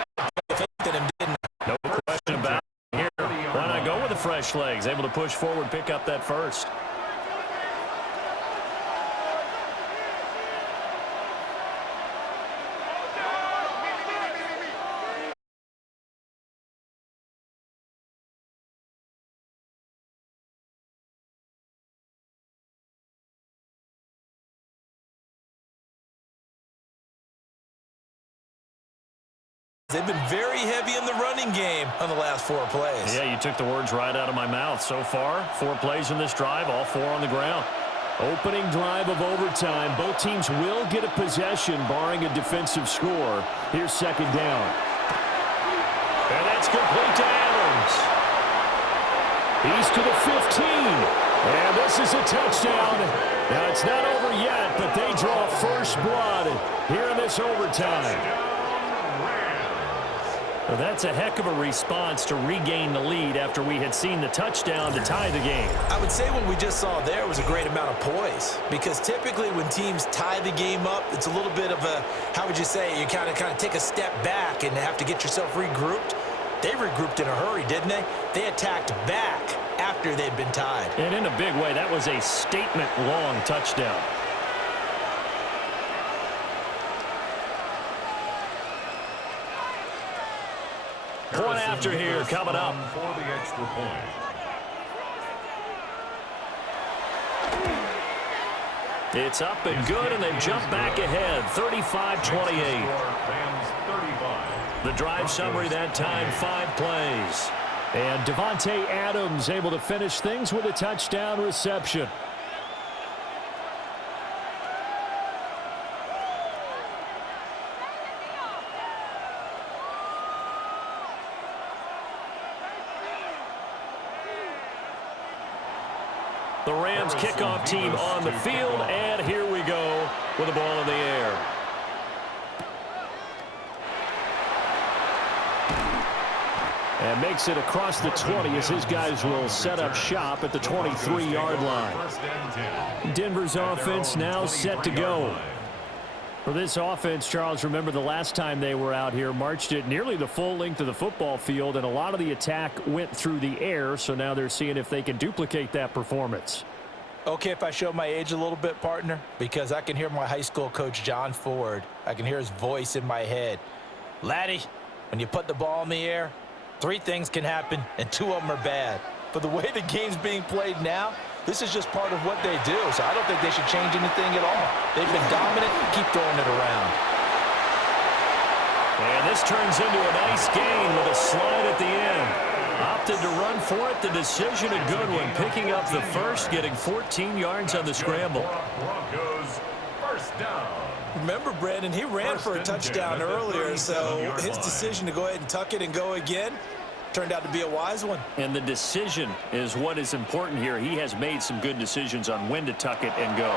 faith in him, didn't. No question about it here. Why not go with the fresh legs? Able to push forward, pick up that first. They've been very heavy in the running game on the last 4 plays. Yeah, you took the words right out of my mouth. So far, 4 plays in this drive, all 4 on the ground. Opening drive of overtime. Both teams will get a possession, barring a defensive score. Here's second down. And that's complete to Adams. He's to the 15. And this is a touchdown. Now, it's not over yet, but they draw first blood here in this overtime. Well, that's a heck of a response to regain the lead after we had seen the touchdown to tie the game. I would say what we just saw there was a great amount of poise because typically when teams tie the game up, it's a little bit of a, how would you say, you kind of take a step back and have to get yourself regrouped. They regrouped in a hurry, didn't they? They attacked back after they'd been tied. And in a big way, that was a statement-long touchdown. Point after here coming up. For the extra point. It's up and good, and they've jumped back ahead, 35-28. The drive summary that time, 5 plays. And Davante Adams able to finish things with a touchdown reception. The Rams kickoff team on the field, and here we go with the ball in the air. And makes it across the 20 as his guys will set up shop at the 23-yard line. Denver's offense now set to go. For this offense, Charles, remember the last time they were out here, marched it nearly the full length of the football field, and a lot of the attack went through the air, so now they're seeing if they can duplicate that performance. Okay, if I show my age a little bit, partner, because I can hear my high school coach, John Ford. I can hear his voice in my head. Laddie, when you put the ball in the air, 3 things can happen, and 2 of them are bad. But the way the game's being played now, this is just part of what they do, so I don't think they should change anything at all. They've been dominant. Keep throwing it around. And this turns into a nice gain with a slide at the end. Opted to run for it. The decision a good one. Picking up the first, getting 14 yards on the scramble. Broncos, first down. Remember, Brandon, he ran for a touchdown earlier, so his decision to go ahead and tuck it and go again turned out to be a wise one. And the decision is what is important here. He has made some good decisions on when to tuck it and go.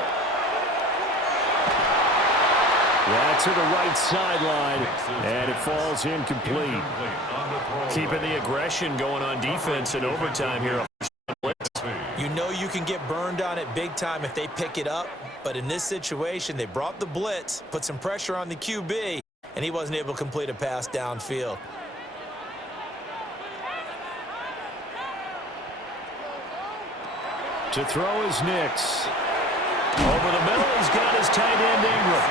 Yeah, to the right sideline, and it falls incomplete. Keeping the aggression going on defense in overtime here. You know you can get burned on it big time if they pick it up, but in this situation, they brought the blitz, put some pressure on the QB, and he wasn't able to complete a pass downfield. To throw is Nix. Over the middle, he's got his tight end Ingram.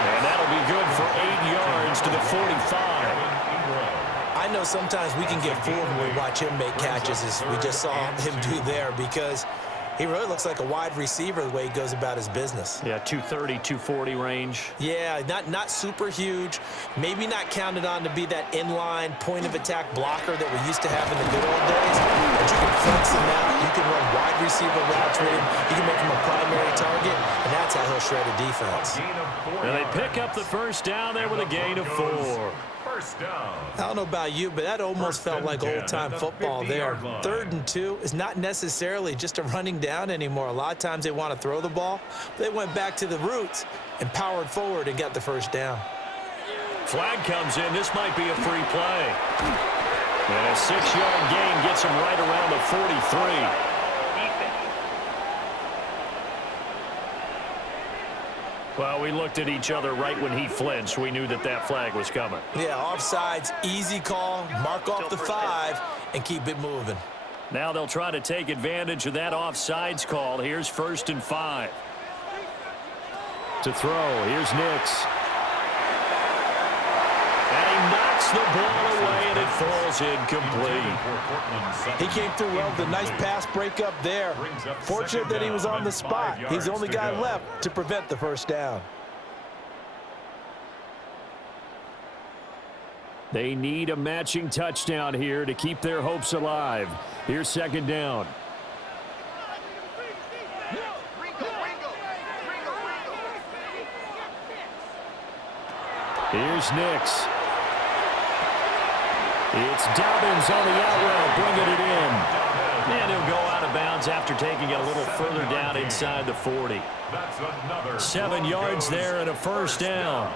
And that'll be good for 8 yards to the 45. I know sometimes we can get fooled when we watch him make catches, as we just saw him do there, because he really looks like a wide receiver the way he goes about his business. Yeah, 230, 240 range. Yeah, not super huge. Maybe not counted on to be that inline point-of-attack blocker that we used to have in the good old days. But you can flex him out. You can run wide receiver routes with him. You can make him a primary target, and that's how he'll shred a defense. And they pick up the first down there with a gain of 4. I don't know about you, but that almost felt like old-time football there. 3rd and 2 is not necessarily just a running down anymore. A lot of times they want to throw the ball. They went back to the roots and powered forward and got the first down. Flag comes in. This might be a free play. And a 6-yard gain gets him right around the 43. Well, we looked at each other right when he flinched. We knew that that flag was coming. Yeah, offsides, easy call, mark off the 5, and keep it moving. Now they'll try to take advantage of that offsides call. Here's 1st and 5. To throw, here's Nix. And he knocks the ball away, and it falls incomplete. He came through well with a nice pass breakup there. Fortunate that he was on the spot. He's the only guy left to prevent the first down. They need a matching touchdown here to keep their hopes alive. Here's 2nd down. Here's Nix. It's Dobbins on the out route, bringing it in. And he'll go out of bounds after taking it a little further down inside the 40. 7 yards there and a first down.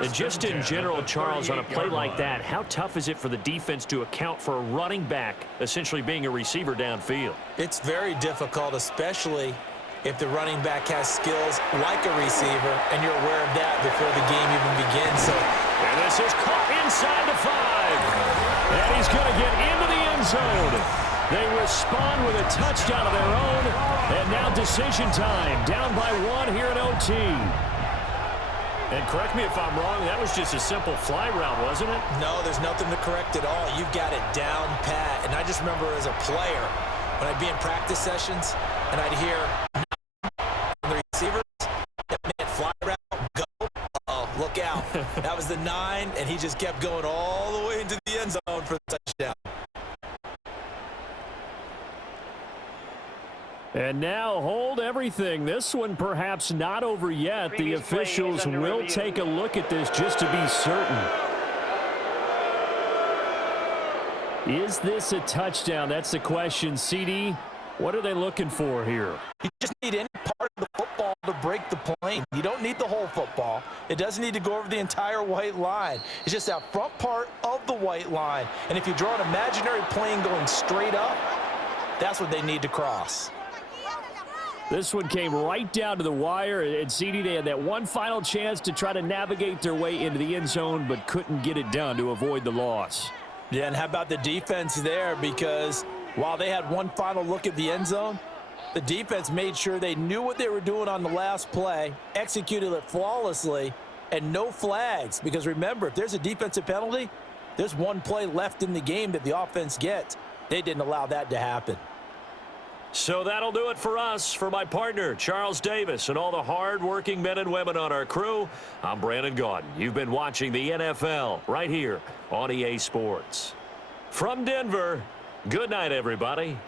And just in general, Charles, on a play like that, how tough is it for the defense to account for a running back essentially being a receiver downfield? It's very difficult, especially if the running back has skills like a receiver, and you're aware of that before the game even begins. And this is caught inside the 5. And he's going to get into the end zone. They respond with a touchdown of their own. And now decision time. Down by 1 here in OT. And correct me if I'm wrong, that was just a simple fly route, wasn't it? No, there's nothing to correct at all. You've got it down pat. And I just remember as a player, when I'd be in practice sessions, and I'd hear the receivers, that meant fly route, go. Uh-oh, look out. That was the 9, and he just kept going all the way into the end zone for the touchdown. And now hold everything. This one perhaps not over yet. The officials will take a look at this just to be certain. Is this a touchdown? That's the question. CD, what are they looking for here? You just need any part of the football to break the plane. You don't need the whole football. It doesn't need to go over the entire white line. It's just that front part of the white line. And if you draw an imaginary plane going straight up, that's what they need to cross. This one came right down to the wire, and CD, they had that one final chance to try to navigate their way into the end zone, but couldn't get it done to avoid the loss. Yeah, and how about the defense there? Because while they had one final look at the end zone, the defense made sure they knew what they were doing on the last play, executed it flawlessly, and no flags. Because remember, if there's a defensive penalty, there's one play left in the game that the offense gets. They didn't allow that to happen. So that'll do it for us. For my partner, Charles Davis, and all the hard-working men and women on our crew, I'm Brandon Gaudin. You've been watching the NFL right here on EA Sports. From Denver, good night, everybody.